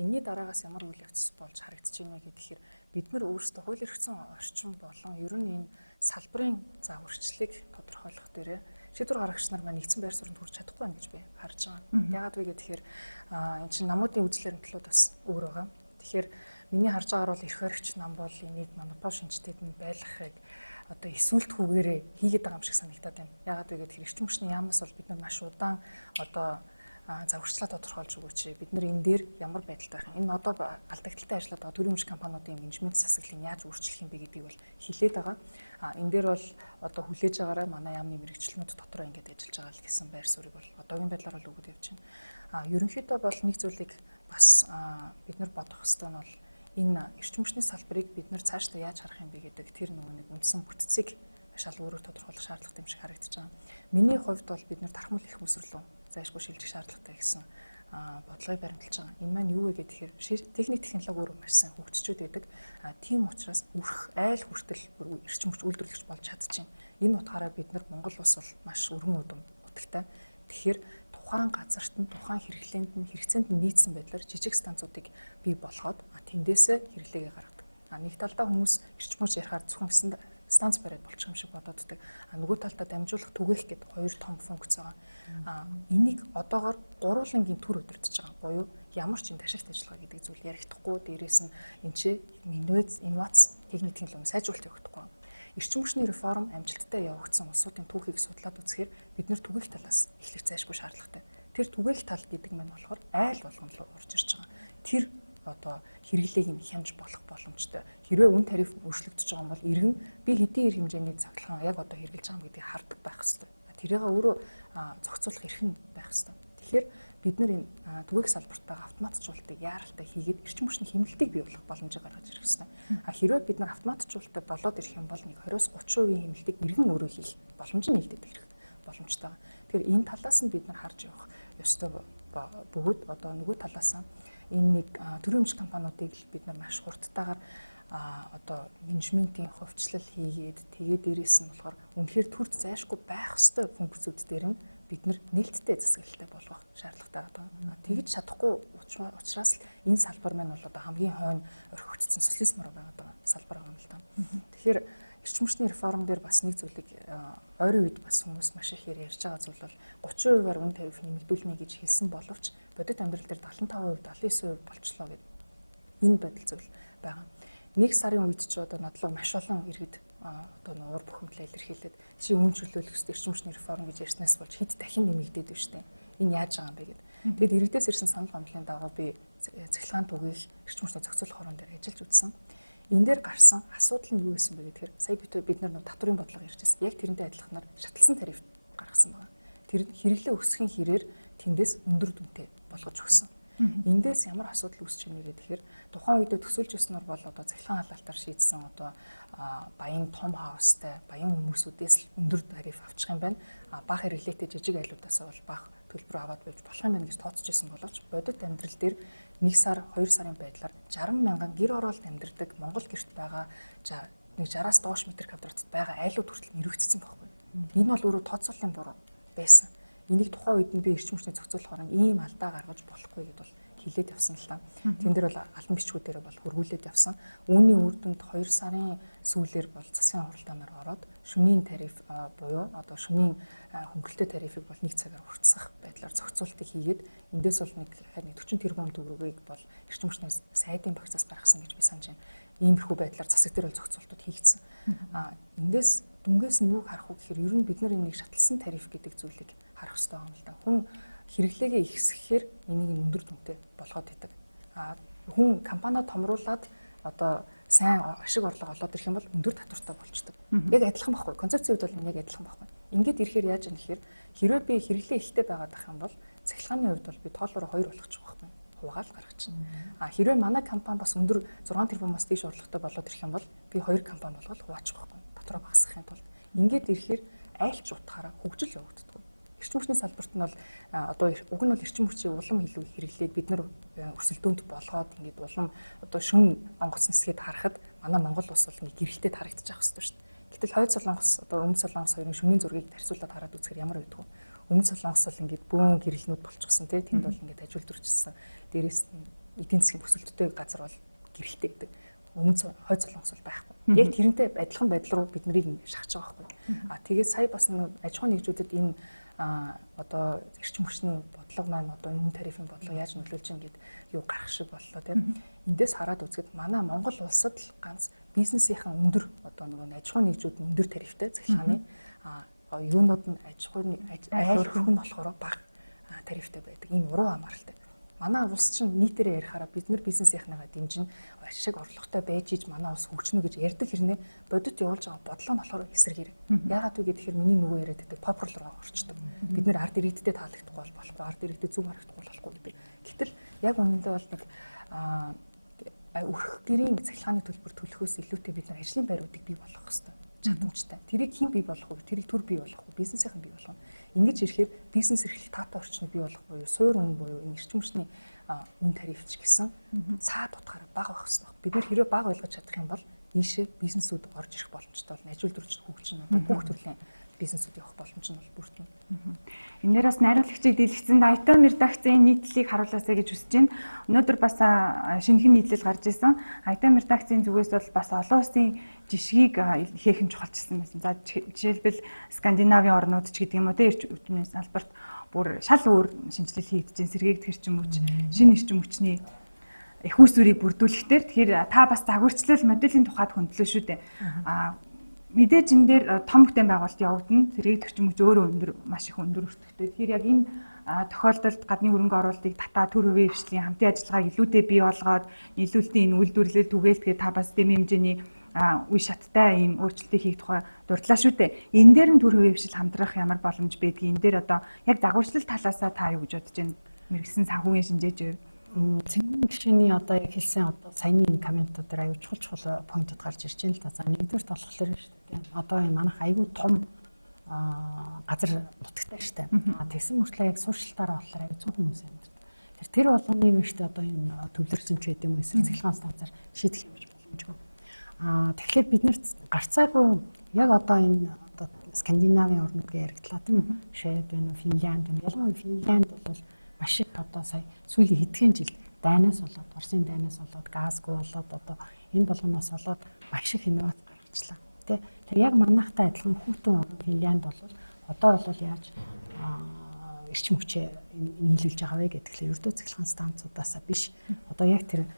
Энийний дараагаас ямар үйл явц болж харагдаж байна гэхээр бид нар өөрсдөө хууль эрхцэн орчин болон ер нь энэ салбарын загварчлалыг тодорхойлох дээрээ шийдвэр гаргагч нар маань нэгдсэн байр суурьнд хүрч чадахгүй байна гэж би харж байгаа. Яагаад вэ гэхээр энэ чинь намуудын үзлэрийн талууд бас өөр байгаа. Тэгэхээр миний харж байгаагаар бол эрх баригч нам бол энийг монопол шинжтэйд нь байлгахыг одоо эсвэлтгүйгээрээ хийгээд байгаа юм шиг санагдаад байна. Яагаад вэ гэхээр эрчим хүчний яамнаас бол бид нар маш удаан одоо загварчлаа тодорхойлж өгөөч. Бид нар энэ дээр ямар байдалтай байх юм. Энэ одоо алдагдaltaй ажиллаад байгаа төрийн өмч компаниудын менежмент засаглалыг яаж өөрчлөх юм бэ гэдгийг бол хэлээд байгаа. Энэ дээр бол одоо хүлээж байгаараа манай яамны мэрэгчлэнүүд дотор ингэж ажиллаж байгаа л гэсэн байр суурийг бол одоогийн байдлаар л өгöd явж байна. Ерөнхийдөө бол нэг зүйлийг бас бид нар бодох хэрэгтэй нь бол энэ эрчим хүчний салбарыг бид нар цаашдаа яаж харах юм бэ гэдэг тэр нэг үндсэн бүтцийг шал өөрөөр тодорхойлох шаардлагатай юм шиг харагдаж байгаа. Миний хувьд бол бид нар тархмал их мүсрлөө зайлшгүй шилжих шаардлагатай гэсэн бодлогыг баримталж байгаа. Энэ маань юу вэ гэхээр техник технологи өөр маш сайн хөгжчүүд байдаг. Тийм учраас айл хүртэл эрчим хүч үйлдвэрлэгч болж чадчихээн. Энэ утгаараа бид нар Монгол улс бол маш өргөн удам нутагтай. Тэгэхээр тухайн газарт нь тухайн хэрэглээнд нь хэрэгцээнд нь нийцсэн байдлаар жижиг станцуудыг бий болгоод тэндээсээ хэрэглээгээ гаргадаг. Нэг талдаа хүмүүс эрчим хүч ярихаар зөвхөн станц бариад болчих юм шиг бодооддаг. Нөгөө талдаа дамжуулах түгээх гэдэг хоёр том функц байгаа. Энийг одоогоор гурвангийн төр удирдах байгаа. Буюу ямар ч ташигт ажиллагаа гэдэг зүйл ярихдаггүй. Дээрээс нь инновац техник технологи сайжруулалт явагдахгүй. Эрчим хүчний реформ амжилттай явагдсан улсуудын түүхийг судлаад үзэхээр бид нэр түгээх талаас эхлэх зайлшгүй шаардлагатай. Тэр түгээх тал гэдэг нь болохоор айл болгон руу орж ирж байгаа. Тэр одоо хэрэглээг нь хянаж болох боломжтой. Хэрвээ үн тариф өөрчлөгдөж байгаа юм бол иргэн би хэдийн эрх хэмжээний цагтлагаа яг одоо хэрэгжилж байгаа юм гэдгийг хардаг байх хэрэгтэй. Тэрийг өөрөө зохицуулах эрх нь байх хэрэгтэй. Тэгэхээр бид нар энэ түгээх салбарт байгаа автоматжуулалтыг яаралтай хийгээд эрчим хүчний хэмнэлтийг бий болгох боломжийг гаргаж ирэх хэрэгтэй. Хэрвээ бид нар автоматжуулалттай болоод ирэх юм бол 20-30% хэмнэлтийг иргэн өөрөө хийх боломж нь нэгдээд ирэх боломжтой. Тэгэхээр энэ талаас нь бид нар харж явах ёстой бөгөөд одоо нөгөө талаас нь энэ нэг төрийн өмч компаниудыг бид нар маш хурдтайгаар одоо менежментийн хувьчлал хийгээд тэгээд дээрээс нь болохоор үнэхээр төрд зайшгүй байх ёстой функцүүд дээр нь бид нар нээлттэй засаглалтай болгох шаардлагатай байгаа. Тэгж чадахгүй учраас л энэ салбар маань бол одоо хамгийн хойно орхигдсон социализмаар байгаа салбар байгаа юм л та. Тэгэхээр эрчим хүчний реформ дээр бас нэг зүйлийг ойрын үед бас хүмүүс маш ихээр ярьж байгаа зүйл бол 30%-аар үн тариф нэмэгдүүлнэ гэж хэлсэн боловч бодит амьдрал дээр 75%, 79% болчлоо гэдэг энэ байдал зүйл байгаа. Нэг сарын үед ч одоо надлуу маш олон иргэд одоо нуур бухимдлаа илэрхийлээд чи үн чөлөөлөх ёстой эрчим хүчний реформ гэж ярьснаас болж хэд дахин нэмэгдээд байна штэ. Энэ яаж байгаа юм бэ гэдэг. Тэгэд иргэдээс ирсэн санал гомдлын дагуу би цахилгаан түгээх эрчим хүчний зохицуулах хорон дээр ажиллаж үзсэн. Энэ дээр гарсан асуудал нь юу байсан бэ гэхээр сая бид нар татврын бодлого ярьжсэн. Яг тэрнтэй адилханаар шатлсан тариф гаргасан байна. Тэр хэрэглээ өсөхийн хэрээр тэндээс өндөр дүнтэй болгож өгсөн. Эндээс ямар асуудал үүсэж байна вэ гэхээр тухайн үед төсөөлж өснөр бол одоо цахилгаан халаалтаар шийдсэн одоо баян том хаустай баян хүмүүсүүдээс л өндөр тариф авчих юм байна. Бага хэрэглээтэй жижиг айлуудаас бол бага төлбөр аваад байж болох юм байна гэж тооцож байсан боловч бодит амьдрал дээр 1 сар 2 сарын байдлаар 60 мянган гэр оролт амьдардаг Монгол гэрт байгаа 60-аас доош метр квадратт байгаа айлууд хүртэл нэрвэгдсэн байхгүй. Энэ бол өөрөө тооцооллын буруу байсан. Энийг тухайн үед нь би эрчим хүчний зохицуулах хорон ийм алдаа гаргаж болохгүй гэдээ бол хилээд явсан л та. Тэн дээр бол албан бичгүүдээр бол хөргүүлээд явсан. Үүний үр дүнд 2 сарын сүүлээр бол засгийн хуралдаанаар ороод шөнийн тариф буюу одоо шөнийн хөнгөлөлтөй тарифыг бол 1 цагаар хүртсах байдлаар зохицуултыг хийгээд эндээс бол нэг 40 тэрбум төгрөгийг бол эрчим хүчний сайдын багцаас гаргасан гэж би санаж байна. Иймэрхүү байдлаар засаг дээр бол зохицуултууд хийгдсэн. Эндээс дүнгээс нь юу харах вэ гэхээр ер нь бид нар энийг шатлсан тариф гэдэг зүйлийг харах хэрэгтэй юм л да. Хүн хэрэглээгээ ихсгэхээр энийг өндөр дүнтэй болгоод идэг. Хүн компани томруулаад одоо сайн ашиг орлого олоод ирэх юм бол өндөр татвартай болчдөг. Яг адилхан байхгүй. Концепцийн үед бол энэ яг адилхан байхгүй. Ингээд ирэхээр яаж юм гэхээр хэрвээ би хэрэглээ ихтэй байгаад ах юм бол цахилгааны хувьд бол би тоолороо 2 болгочих байхгүй. Хуваагаал гаргачихна. Хэрвээ манай компани бас өндөр 6 тэрбумаас дээш орлоготой болоод ирэх юм бол би 2 компани болгоод хуваачих байхгүй. Татвараа багасгахын тулд ингээд ирэхээр айлч утгаараа хөгжил явагддаг. Эрчим хүчний салбарт нь бол одоо уг нь бол эрчим хүчийг улам илүү хэрэглээд бид нар өрсөлдөөнд болгоод ингээд улам одоо шүн онгоц нисгээд харахад манай Монгол улс бол ингээд гэрэлтэй харагдаж байгаа хэрэгтэй шүү дээ. Гэтэл Хойд Солонгос одоо Өмнөд Солонгос хоёрын шөнийн зургийг харьцуулаад хараад үзэхээр ямар байдг вэ? Өмнөд Солонгос бол ингээд бөөн гэрэлнүүд болчихсон тийм тэнд бол ингээд ажилтурчсан. Дээрээс нь эдийн засгийн өсөлттэй газар бол гэрэлтэй гэдэг. Хойд Солонгос бол байхгүй. Яг тэрнтэй адилхан байдал руу бид нарыг шахаж байгаа байхгүй. Тэгээд сая бас нэг аж ахуйн нэгжүүдэд энэ одоо эрчим хүчний бодлого маань одоо энэ тарифын бодлого яаж нөлөөлж байгаа гэд юу гарах шиг боллоо тийм. Эндээс хараад үзэхэд манай Монгол улсад л ганц бизнесийнхэн өндөр одоо нөгөө аж ахуйн нэгжүүд нь өндөр тарифтай цахилгааны юунууд нь аж ахуйн айл өрхөх нь болохоор бага тарифтай байдаг. Энэ уруу хамааралтай. Манай улс чинь нийтээрээ ярихаараа бид нар бизнесийнхнийгаа дэмжин ашиг орлоготой байж иж манай улс хөгжнө гэж ярьдаг хэрнээ бодит явуулж байгаа бодлого нь болохоор эсрэг хэрэг. Яагаад вэ гэхээр миний нөгөө яриад байдаг популяр руу орчдөг. Бид нэр ард иргэдтэй таалагдахгүй болохгүй, ард иргэдэд зөв харагдахгүй болохгүй гэдэг. Гэтэл яг үнэндээ бол нэг өрх гэрийн цахилгааны төлбөр төлөхөөс илүүтэй бид нар ажлын байруудыг бий болгох хэрэгтэй. Чадамжтай. Тэрийг хэн бий болгох вэ? Тэрийг төр бий болгох вэ? Бизнесийнхэн бий болгоно. Ингэж ирэхээр бизнес эрхлэх таатай орчныг бий болгох буюу суурь үн буюу энэ эрчим хүчний үн тарифч гэсэн цаад утгаараа бага байх хэрэгтэй. Бид нэр хэрэв бага ойлгож чадах юм бол ийшээ бизнесүүд орж ирэх боломжтой болно. Ажилтны хөгжин одоо бүх төрлийн бизнесүүд явах боломж нь бол бүрдэнэ. Энэ дээрээс найруулагчийг дэлгэцэнд Айтом редакцийн нийтлэлийг харуулаасаа гэж хүсэж байна. Өнөөдөр бас шинэхэн нийтлэл гарч ирсэн. Айтом редакцийн зүгээс бол бас олон улсын жишгийг хийх нь чухалчилсан байсан. За жишээлбэл Скандинавын орнууд ч гэдэг юм уу, эрчим хүчний салбарт бүр шал өөр шинжилэл хийгдэж, сэргээгдэх эрчим хүч, шинэ эрчим хүчний их үүсвэрийг бүрдүүлэхдээ тэгэхээр та бас загварчлал моделийн тухайд хөндлөө шүү дээ. Мэдээж энэ дээр том бүтээн байгуулалт явагдана. Сэргээгдэх эрчим хүч өөрөө өндөр, маш их өндөр өртөгтэй. Тэгэхээр яг энэ тохиолдолд гадны хөрөнгө оруулалтыг татаа төр хувийн хвшлийн хамтын ажиллагааг илүүтэй бий болгоод нийлүүлэлтийн энэ үйлдвэрлэл түгээлтгээ та бас дэм хэмжээний үе шаттай ийм өөрчлөлтийг хийх тухай дурдлаа шүү дээ. Энэ дээр нь төр хувийн хвшил хамтрах ямар боломж байдгийг энэ дээр одоо яг загварчлал талаасаа та юу гэж бодож байна? Мэргэсэн санхүүгийн шинжээж байв. Цэнгийн гишүүний одоо яг хэлсэн одоо саяны энэ комментууд дээр аюул чухал поинтууд гарч ирж байна л да. За нэгдүгээр болохоор шүү дээ. Одоо энэ манайх аюул том газар нутагтай шүү дээ. Тэгсэн мөртлөө яг сууршилтаараа болохоор аюул зөв хүмүүс амьдардаг. Тэр болгоныг нь шүү дээ одоо энэ төвлөрсөн ч байт юм уу эсвэл цэглэгаан станцаар шийдэх юм гэж боломжгүй. Тэгэхээр бид нарт гарцаагүй яг одоо энэ одоо Скандинавын орнуудыг яригдлаа тийм үү? Швед байна уу, Финлянд байна. Ялангуяа Финлянд бол маш их одоо сая сүүлийн хэдхэн жил дайнаас болоод, Оросын дайнаас болоод, газгүй болоод одоо энэ болгоноос болоод маш их инновац гаргачлаа. Тэ. Тэр яг манайхтай адилхан хүүтэн орн Финлянд бол одоо бол яаж эрчим хүчээ нийлүүлж байгаа вэ гэдгээр ердөө цэглэгаан станцуудаасаа биш. Одоо яг тэр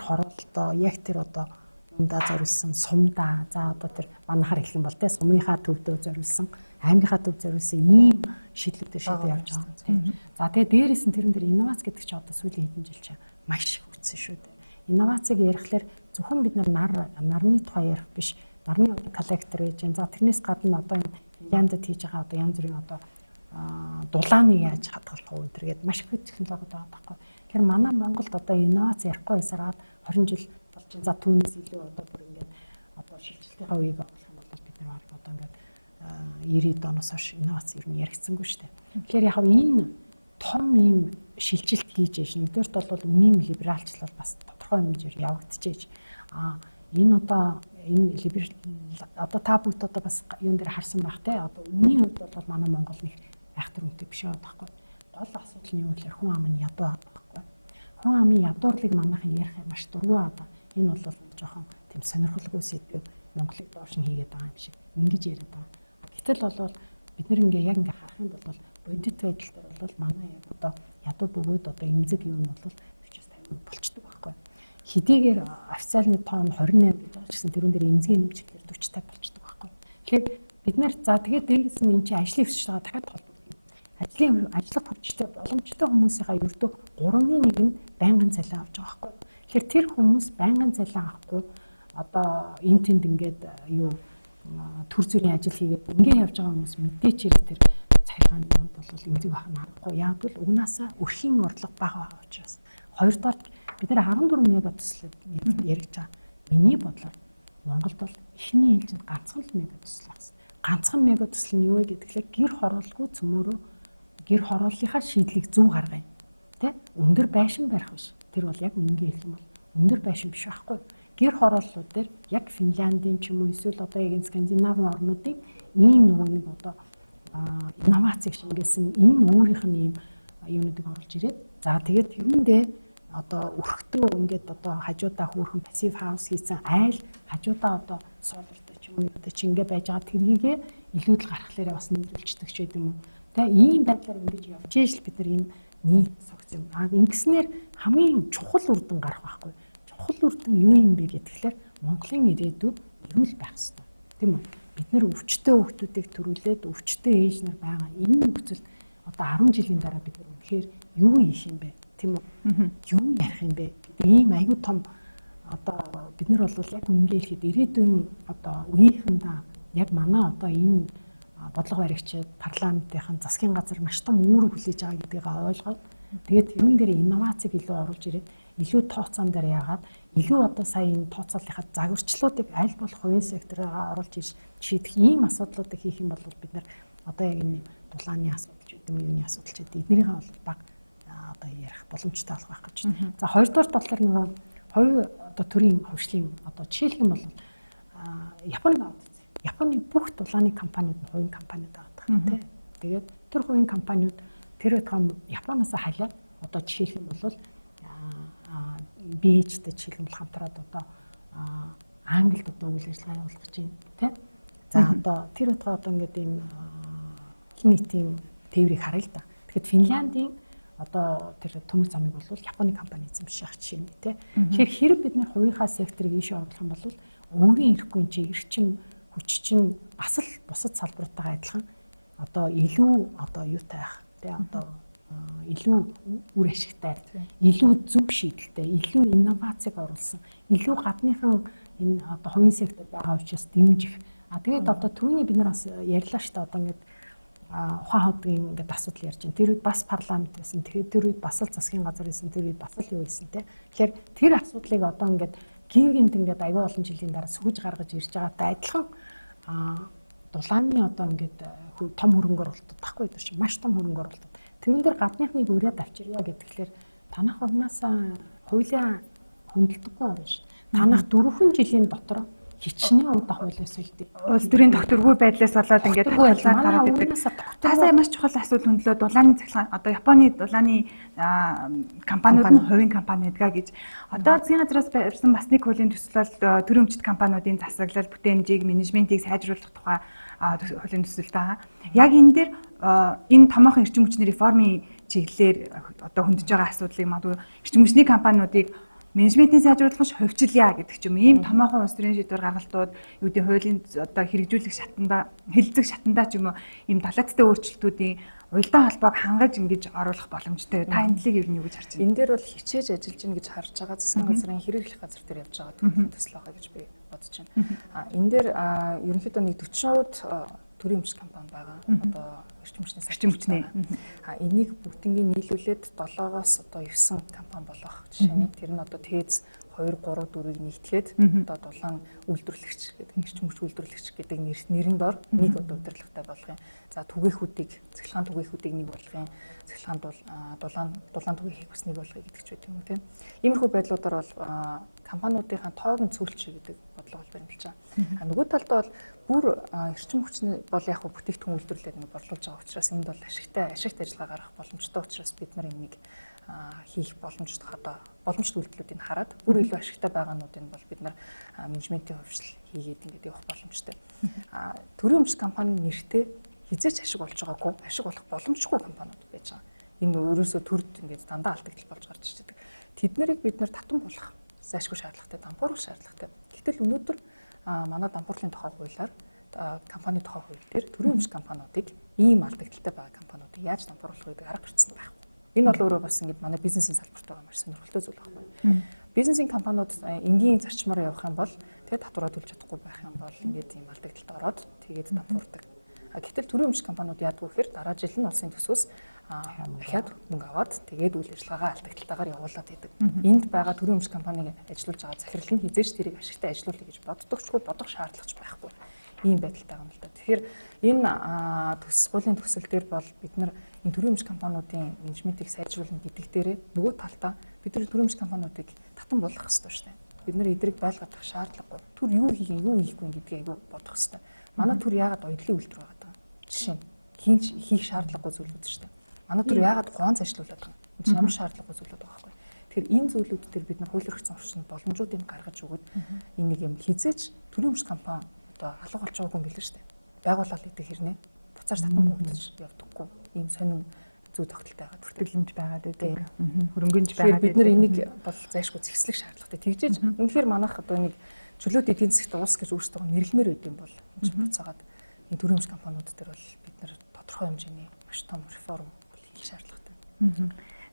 хороолтоо, яг тэр одоо юмдаа зориулсан сумдаа, за одоо тэр манайхаар хэлэх юм бол тэ сумынхаа төвдөө зориулсан, аймгийнхаа төв зориулсан ийм шийдлүүдээр шийдэж явж байгаа. За тэгээ дээрээс нь тэрэн дээр инновац гэдэг чинь одоо сүүлийн хэдэн жил чинь маш их хүрсэн шүү дээ. Инновацыг ярихлаар зөвхөн бид нарны тухай ярих биш, нарны одоо коллектор гэж байна. За тэрнээс гадна одоо энэ Финляндд хийж байгаа одоо янз бүрийн одоо дулааныг яаж хадгалах вэ гэдэргээд маш их технологиуд байгаа байхгүй. Тэгэхээр манай Монголд одоо инновац ярихгүй байсараад 20 жил болж байна. За түүнээс илүү одоо бүр ингээд одоо шилжилтийн үеийг авах юм бол бид нар одоо ингээд 90-ад оноос хойш инновац ер нь яригдсангүй шүү дээ. Тэгэхээр яг энэ том ийм шилжилт хийж яаш нэгдүгээрт бол үнийн либералчлал бас тодорхой хэмжээр явагдчихэж энэ одоо энэ либерал одоо та бүгд одоо бас юун дээр харсан байх те одоо үнийн хувьд бол манай Монгол нэг айхтар үнэтэй биш байхгүй. Гол асуудал нь юу гэхээр хүн ам нь ядуу аад байхгүй. Хүн амын ядуурлыг манайхан ярих маш дургүй одоо энэ бол жоохон тийм сонирхолгүй сэдв Монголыг доош нь хийгээд байгаа юм шиг ингэж яриад байгаа. Гэтэл бол бид нэр яг ингээ харах юм бол бодит байдал дээр бол манай яг одоо ядуу бөгөөд одоо эмзэг юм бол 40-50% болчдөг байхгүй. Хэдийгээр официальны тоон 28 гэж байгаа ч гэсэн тэрүүн дээр эмзгийн нэмжлэлээр 40-50 болчдөг байхгүй. Тэгэхээр бид нар за тэгээд дээрээс нь энэ чинь ажлын хүчтэйгээ дахиад холбогдно. Ажиллах хүчтэй боломжтой хүмүүсийнхаа ердөө 3/1 нь байнгын цалин авч байгаа байхгүй. Тэгэхээр тэр хүмүүс байнгын цалин авахгүй одоо энэ тэнд ингээд юу төр зүрийн ажил хийгээд ингээ явж байгаа хүмүүс мэдээч хэрэг тэр цахилгааны юмд бол эмзэг байх нь аргагүй. Яг л угнаасаа өрхийн орлого бага байгаа учраас. Хоёрдугаар бид нар 14 мега төслөд яригч байгаа. Миний бодлоор Монголд бол эхний ээлжинд ганцхан л мега төсөл багс. ганцхан мега төсөл нь юу вэ гэдгээр гэр хороолгүй цөмөөрөө гэр хорооллынхаа шийдлийг зөв гаргая. Тэ? Өндөр байшин барих биш. Тэр бол яг үнэнгээ хэлэх юм бол өндөр байшин биш байхгүй. Гэр хорооллууд дээр яг Финляндийн ч юм уу эсвэл одоо яг Скандинавын орнуудын ийм нэг одоо инновацийг шингээсэн энэ өөрийнх нь ийм юунуудыг оруулж ирээд за тэгээд тэрүүндээ одоо өрхтөө ингээд одоо хажуудаа хөөрхөн пассив хаус хийсэн айл хажуудаа одоо суулартай ч юм уу одоо чингээ байж байгаа тэргийгээ илүү л гаргахлаараа бас нийлүүлчихдэг ч гэдэг юм уу. Тэ ийм байдлаар ингэж явж ижил бид нар ийм нийт согц юм. Ингэснээр хамгийн чухал үр дүн гарах байхгүй. Чухал үр дүн юу юм бэ гэхлээр Монголын ирээдүй эрүүл байх хэрэгтэй. Тийм үү? Бид нар өвчтөе хүүхдүүдийг төрүүлээд өвчтөе ээж нар байгаа. Энэ нөхцөлд одоо 10 жилийн дараа бид нар үнэхээр юу хийх юм бэ? Тийм үү? Юу ярих юм бэ? Гэдэг ийм аюу том одоо бид нар бол яг үнэнгээ хэлэхэд ирээдүйн одоо үеийнхэндээ яг манай одоо энэ бодлого баригчид парламентын засгийн газар маш том үүрэг хүлээж байгаа гэдгийг ойлгоод тэгээд тэрүүн дээр инновацийг илүү оруулж ирээд илүү тооцоон дээр яагаад илүү одоо сая энэ тооцооллынхаа загварчлуудыг аль болох хувийн сектороо оруулж ирж шийдэх ийм асуудлуудыг хийх юм бол бид нар одоо яг энэ дулааны асуудал ч гэдэг юм юуны асуудал ч гэдэг эднэрийнхээ бол баг одоо ярих боломжтой болох байх гэж байна. За хоёрдугаар талаар нөгөө хувь одоо төрийн хөгжлийн одоо жишээлх юм бол Японы аваад Японы бүх дулааны компаниуд нь хувийн компаниуд байгаа тийм. Тэгээд тэр хувийн компаниуд тэр том Японоос халиад одоо жишээлх юм бол BH-тэй жишээлх юм бол хамтраад одоо Англид одоо үйл ажиллагаа явуулах гэж байна тийм. За одоо тэр утгаа одоо ингээд ийм нийтийн тээврийг харъя л да. Тэгэхэд Финляндийн одоо тэр төмөр замыг бол Японы компани эзэмших жишээ нэ тий. Тэгэхээр хэрэг бид нар хувийнхаа секторыг ийшээ оруулах юм бол өөрийн ирэхгүй чи эрчим хүч чинь бас л бусад салбартайгаа адилхан одоо илүү одоо юутай байх тий одоо илүү үр ашигтай, илүү зөв шийдэлтэй, илүү инновацийг оруулсан, илүү гадныхан энэ одоо хувийн сектор байгаа учраас дэмжих. Тэгээд одоо түрүүний бид нар бас ярьлаа шүү дээ одоо ингээд ухаан хотын ингээд асуудал ярьж байна. Тэр үед бас парламент байсан. Тэр үед бас л засгийн газар байсан. Тэр үед бас л юу байсан те. Тэгэхээр тэр асуудлыг одоо ингээд гинт ингээд аюул олон жилийн дараа сүгэж гаргаж ирж байгаатай адилхан дулааны одоо ингээд том хөрөнгө оруулалт баггүй дээр чинь маш том хөрөнгө оруулалт. Тэрүүн дээр гадныхныг өрөөд авчирья гэдгээр танах угнаасаа хуулийн хөндлөлтгүй орно шүү. Танах 4 жилийн дотор хичнээн удаа хуулиа сүлдээ. Улс төрийн тогтворгүй байдлаас болоод ингээд хатгалзаад гараад идэг. Таасаа маш чухал асуудал хөндлөө дулааны цахилгаан одоо Японы дулааны компаниуд нь хувийн компани гэдгаа гэж одоо засгийн газраас барьсан бас нэг хуулийн төсөл бол төрийн өмчит компаниудын засаглал, бүтээмжийг, менежментийг сайжруулах тухай хуулийн төсөл байгаа. Яг энэ дээр энэ томоохон эрчим хүчний реформын чиглэлээр одоо хөндөж байгаа асуудлыг магадгүй эрчим хүчний компаниудыг менежментийн сайжруулах ш хувьчилъя гэдэг ч юм ийм томоохон улс төрийн шийдвэр гаргалтууд юу гэдэг хуулийн одоо хэрэгжүүлэх шатанда хэлэлцэх шатанда ч юм уу ийм талаацтай өөрчлөлтүүдийн уялдаа холбоог хангаж ингэж оруулах боломжтой. Та энэ дэлхийг юу гэж харж байна? Энэ дээр бол хичээж ажиллаж гин гэж харж байгаа засгийн газрын хэрэглэх газар дээр явж байгаа төсөл байгаа гэж би бодож байна. Энэ дээр ерөнхийдөө нэг 40% төрийн өмчит компани байгаа. Одоо эрчим хүчний энийг бүгднийг нийлүүлээд 7-оос одоо 9 компани болох жишээ нь тэр нь одоо ТЭЗ 2 3 4-ийг нэгтгэхэд одоо дулаан үйлдвэрлэгч гэдэг эрчим хүч үйлдвэрлэгч гэдэг нэрэн дор нэг одоо удирдлагатай болох юм. За түгээхүүдийг цахилгаан түгээхүүдийг нэг болгох юм. Цахилгаан дулаан түгээхийг бас нэг болгоё гэдэг ч байт юм уу тийм. Иймэрхүү байдлуудаар бол компаниудынхаа тоог нь цөөлчих гэдэг бодлого бол баримталж байгаа. Нөгөө талдаа бол бүр эрчим хүчний бол яг бүтээгдэхүүн үйлдвэрлэлд ингэ борлуулж байгаа учраас энд бол ашигт ажиллагаа гаргах боломжтой учраас бид нар энийг хийх боломжтой үйлдэлүүдийг хараад бүр илүү ашигтай байгаануудыг бол бид нар менежментийн хувьчлал хийгээд ингээд явах боломжтой. Төрийн өмчит компани нэртэй хизээч ашиг болж байгаагүй, ашиг болох боломжгүй компаниуд байж байгаа. Энэ өөрөөсөө төрд ингээд дандаа алдагдал болж гарч ирдэг. Тэд нарыг бид нар татан болох зайлшгүй шаардлагатай, дампууруулах шаардлагатай. Гэтэл өнөөдөр манай дампуурлын тухай хуулиар компани тухай хууль дээр төрийн өмчит компаниудыг ийм алдагдaltaй байгаа компаниудыг яаж дампууруулах вэ гэдэг арга барьсан байхгүй. Энэ бол өөрөө бас ингээд манай бизнесийн салбарт байгаа маш сонирхолтой зүйл байхгүй. Бизнесийн компаниуд энгийн зарчмаар явах юм бол тэгээд татвараа төлж чадахгүй байх юм бол ингээд ийм алдагдaltaй ороод тэгээд дампуурдаг. Гэтэл төрийн өмчит компаниуд яадаг вэ гэхээр дараа жил нь улсын төсвөөс дахиад мөнгө аваад тэгээд үйл ажиллагаагаа алдагдaltaгаар явуулаад идэг. Энд байгаа төрийн өмчит компаниг ажиллуулж байгаа захирал нь хизээч тэрийг ашигтай ажиллуулъя гэж боддогчгүй бодох шаардлагач байхгүй. Ийм байдалтай юм л да. Тэгэхээр Тэгэхээр энэ хуулийн төсөл дээр бол бид нар энэ төрийн өмч компаниудын менежментийг сайжруулна гэдэг дээрээ нөгөө талдаа бид нар төрийн өмч компаниудыг татан болгох хэрэгтэй шүү дээ. Бид нар эдрийг байлгах шаардлагагүй. Түр юу хийхгүй гэдгийг айгүй бодох хэрэгтэй. Манай түр яагаад оёдлын үйлдвэр байгаа даа. Жишээ нь хийх шаардлагагүй зүйлүүд шүү дээ. Манай түр яагаад гуанц ажиллуулад байгаа. Энд чинь ямар шаардлагагүй зүйлүүд байгаа байхгүй. Тэгэхээр энэ зүйлүүд дээр бид нар хуулиргдсан орчинд боломжуудыг гаргаж өгөөд энэ нэг юм хизээч төрийн өмч компани одоо алга болж байгаагүй юм билээ шүү дээ. Байгууллага гэдэг хэрнээ буцааж татан буугдаж явдаггүй. Ийм сонин зүй тогтолтой байгаа. Бүртгэлэмж байгаад байдаг. Хөрөнгөнж байгаад. Бид нар энийг бол зайлшгүй зэгслэх шаардлагатай. Тэгжээж үнэхээр манайх одоо нэг чөлөөт эдийн засгт улс гэж өөрсдөө нэрлэмээр байд юм бол энэ буцаагаад энэ төрийн өмч компаниуд дээр бол бид нар тодорхой хэмжээний маш том реформ хийх шаардлагатай.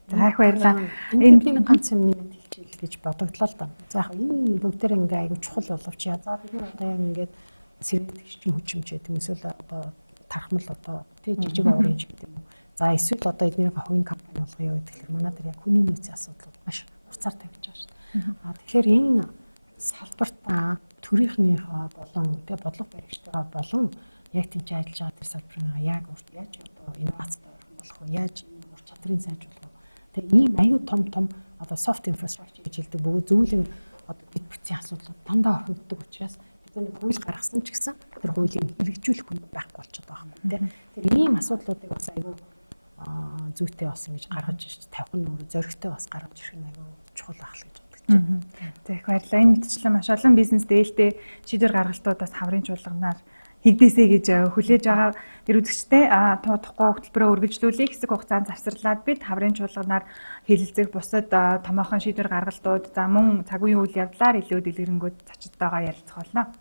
За их баярлалаа. Энэ ганц юм нэмэт хэлчихвэл гэж бодогдлоо л да. За яг энэ бүгдээр ингээ айгу чухал боловч за бид нар одоо яг ингээд сэрэгчим хүчимч гэдэг юм эсвэл одоо тархмал одоо тий жижиг оранж гэдэг юм. За эсвэл одоо эднэрийг хувийн компани болгоё гэхэлэр манай дээр яг хүний нөөцийн асуудлууд маш урцаар тавьж байгаа шүү дээ. Тэгэхээр энэ салбарт төрийнхнийхөө болон тий бодлого баригчдаа болон яг тийч ажиллаж байгаа тэр салбарын яг яаж одоо инновацтай болох вэ? Яаж ур чадрын сайжруулах вэ? Тэгээ ийм аюу том одоо soft infrastructure гэж хэлдэг бүгд зөвлөн одоо бид бүтцийн асуудлууд дандаа орхигддог учраас бид нэг хууль гаргасан ч гэсэн тэр хуулийг хэрэгжүүлэх хүн байхгүй болчиход байгаа юм тийм. Тэр ийм асуудлуудыг бас аюу зүйтэй бас ингэж гаргаж ирж тавих нь өөрөө зоригтой бас гаргаж ирэх нь аюу чухал байх л гэж бодож байна. За их баярлалаа. Энэ мэтчлэн маш олон бизнес дээлтэй шийдвэр гаргалтуудаас хаврын чуулганаар хийгдээсэй гэж хүлээж байгаа тэр үзэгчтэй туудахгүй хөтөлбөрөө үргэлжлүүлэх хэсэг хугацаанд завсарлаад бид хаврын чуулганаар хэлэлцэх бусад томоохон шийдвэр гаргалтууд за мөн цаг үеийн үйл явдлаар илүү дэлгэрэнгүй зочдтойгоо ярилцах болно.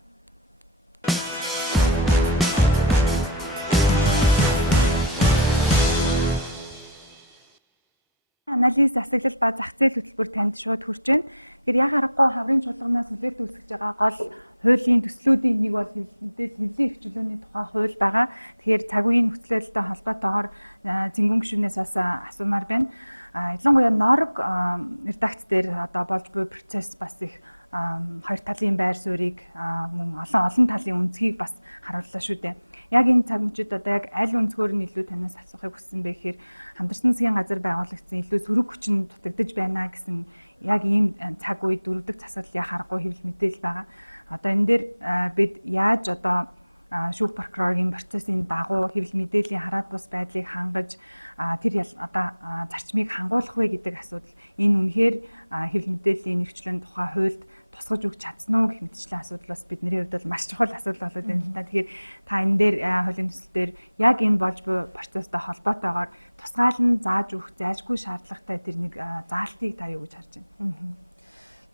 Анализ, засаглал ба зах зээл хөтөлбөр танд шууд хүрч байна. Тэгэхээр яг харахгүй хаврын чуулганаас хүлээлт үүсгэж байгаа гол хуулийн төслүүдийн нэг бол мэдээлэл хэвлэлийн эрхчлөөний тухай хууль байгаа. Тэгэхээр цаг үеийн нөхцөлтэй холбоотойгоор зингүн гишүүнээс бас асуумаар байна. Ялангуяа норг редакц дээр одоо болж буй процесс бас их хоёр талын байр суурийг мөн олон талын үнцгийг бас харууллаа шүү дээ. Яг энэ цаг мөчид одоо яг аль өнцгөр нь илүү танаас асуухыг хүссэн бэ гэхээр хамтарсан засгийн газар байгуулагдсан илүү сөрөг хүчин дутагдж байна гэсэн яг ийм цаг үед дөрөвдөг засаглалын харахгүй хэвлэл мэдээлэл байгаа. Одоо энэ дээр бид яаж одоо шүүх прокурорын процессын дагуу хэвлэл мэдээллийн хараат бус байдлыг хангаж тэр одоо зарчмыг хангуулах вэ гэдэг асуудал энэ үнэхээр хэвлэл мэдээллийн нэрвчлэн тухай хуульд тусгаж өгч чадсан уу гэх мэтчлэн асуудал бас бидний хувьд бол маш чухал асуудал болоод байна л да. Тэгэхээр та энэ дээр хуулийн төсөл дээр яг энэ болж буй процесстэй холбоотойгоор тусгаалan зааж өгөх зайлшгүй шаардлагатай тэр нэг заалтыг та юу гэж харж байна?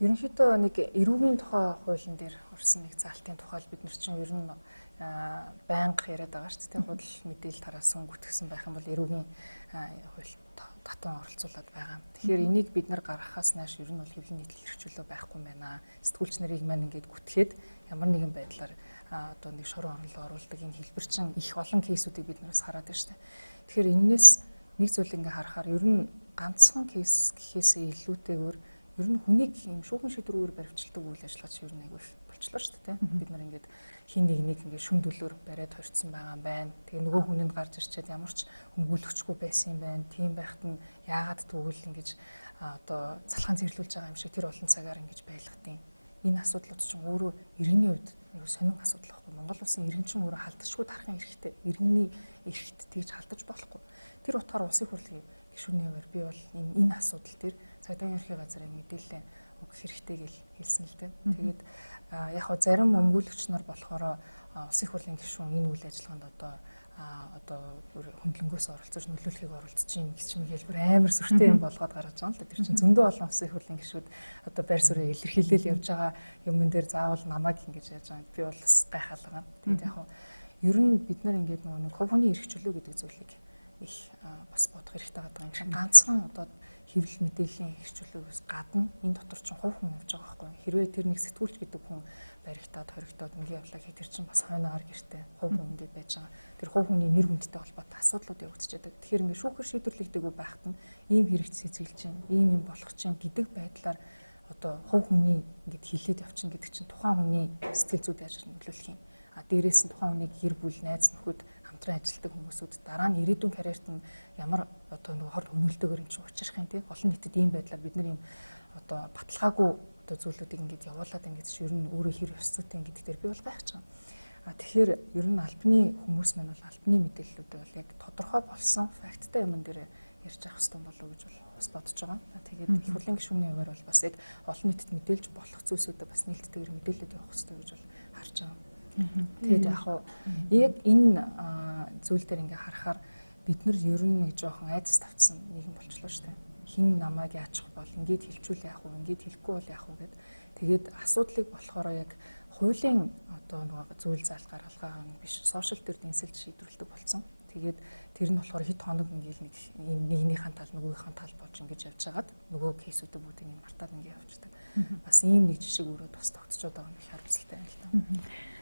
Ерөнхийдөө нэг эрүүгийн тухай хуулийн дээр орсон нэг заалтын тухай бид нар чинь ер нь байнга яриад байгаа шүү дээ. Худал мэдээлэл тараасан гүтгсэн байх юм бол эрүүгийн хууль татан оролцуулаад байгаа. Тэгэхээр энийг бид нар гаргахаас нааш ер нь бол хэвлэл нийтлэл хэрэгжүүлээ байхгүй юм байна. Сэтгүүлч нарыг маань ингээд гүтгэхэд ямар нэгэн байдлаар одоо нэг шорон орлоо оруулдаг энэ хэлбэр чинь их олон кейсүүдийг бид нараас хараад байна шүү дээ. Тэгэхээр энэс нэг зүйл ингээ харахаар ер нь ганцхан кейс гэхээсээ илүүтэйгээр ер нь хүнийг юм шүүхэн шийдвэрээр баримтчилдаг үйл ажиллагаа чинь ер нь айгүй болчлоо шүү дээ. Бид нар ингээд хин нэг ингээд шүн дөлөөр бариад хорцсон байгаа юм байна. Тэгээ нөгөө хүнд гарч ирчээд ямар ч хөнгөлөгчгүй байсан юм байна. Тийм байхад нь яагаад тэгвэл ингэж одоо залхаан зэрлүүлж байгаа юм шиг тэр олон цагаар ингэж байлгадیں۔ Энэ асуудлууд чинь өөрөө иргэний хувьд нэг сонин асуудал байхгүй. Монгол улсын иргэн чинь өөрөө халдшгүй тархан эрхтэй. Иргэний эрхт тэгж халдаж болохгүй. Тэр утгаар улсын хурлын гишүүний хувьд би бол энэ асуудал дээр цагдаагийн ерхий газрын мэдээлэл өгөх хэрэгтэй гэж хэлсэн л дээ. Тэгээд яг хөө зарим өмгөөлөгч нар болохоор улсын хурлын гишүүн энэ үйл ажиллагаанд одоо хөндлөнгөөс оролцож нөлөөлөхийг оролцож юм гэж юм хэлбэр амар сүртэй юм болгоод гаргаж байгаа л да. Тэр чинь зөндөө олон улсын хурлын гишүүд одоо байр суурийг илэрхийлэл явж байгаа юмн дээр заавал намайг ингэж яаж байгаа би бол бас гайхалгаа. Тэгээд яг хөө ер нь бид нар ингээд нөгөө нэг хувь хүний эрх чөлөө гэдэг зүйлийг их бас бодох хэрэгтэй байгаа юм чинь ганцхан одоо хэвлэл мэдээллийн хэрэгжүүлээс гадна энэ дотор ч хувь хүн явж байгаа байхгүй. Хэрвээ тэр нэг сэтгүүлч гэдэг хүн баригтаад хоригдоод мөнгө явлаа гэхэд тэр чинь бас хойноо ар гэртээ хувь хүн ингээд байж байгаа. Тэр хувь хүний нэр хүндтэй холбоотой асуудлууд явагдчихдаг. Тэгэхээр ингээд шүүхэр шийдвэрлэгдэггүй байхад нь ийм хэрэг цэцгэлж чинь, ийм юм болох чинь гэдэг байдлаар одоо хувь хүний ингээд хилээд явчихна гэдэг чинь тухайн хүний сэтгэл зүйд яаж нөлөөлөх юм. дээрээс нь тухайн хүний гэр бүл, найз нөхөд хамтран ажилладаг хүмүүсүүд дараа нь ирээдүйн карьерт нь ямар одоо нэг хор хөнөөлтөөр юм чинь учрах юм тий. Олон нийтэд ийм байдлаар бид нар ийм одоо баталгаагүй одоо зүйлүүдийг ингээд явуулаад ингээд ер нь өөрөө хэр ёс зүйтэй ингээд дээр би бол гайхаж байгаа. Тэгэхээр ер нь албаны хүмүүс маань бол албаны мэдээллүүдээ бол яг тодорхой болсон факттай юм дээр ярьж авах хэрэгтэй болов уу гэж бол бас бодож байгаа. Тэгээд их хурлын гишүүний хувьд бол бас яг олон нийтэд мэдээлж болох зүйлсүүдээ бас нээлттэйгээр мэдээлэлд явах хэрэгтэй гэж бол харж байгаа. Тэгээд яг энэ зүйл дээр ингээ харахаар бид нар ер нь нэг жоохон айдас тавцсан нийгэм болчлоо шүү дээ. Хин намайг яачих бол ингээд хэлчүүл яах вэ, ингээд хэлэхгүй бол яах вэ гэд. Тэгээд асуудлыг болохоор яг хуулийн одоо нэг зүйл заалт гаргалгаа биш сошиал дээр дэнсэлж шийдвэрлэдэг болсон. Тэгээд тэр нь болохоор хэд хоног ингээл нэг нэгнийхэн тал нөгөөгийнхэн тал болж ингэж явж хагаад нөгөө кейсүүдээ бүгдийг нь мартаад ингэ явчихдаг. Бас ийм нэг жишг өөрөө бас тогтцоод байгаа нь харамсалтай байна л да.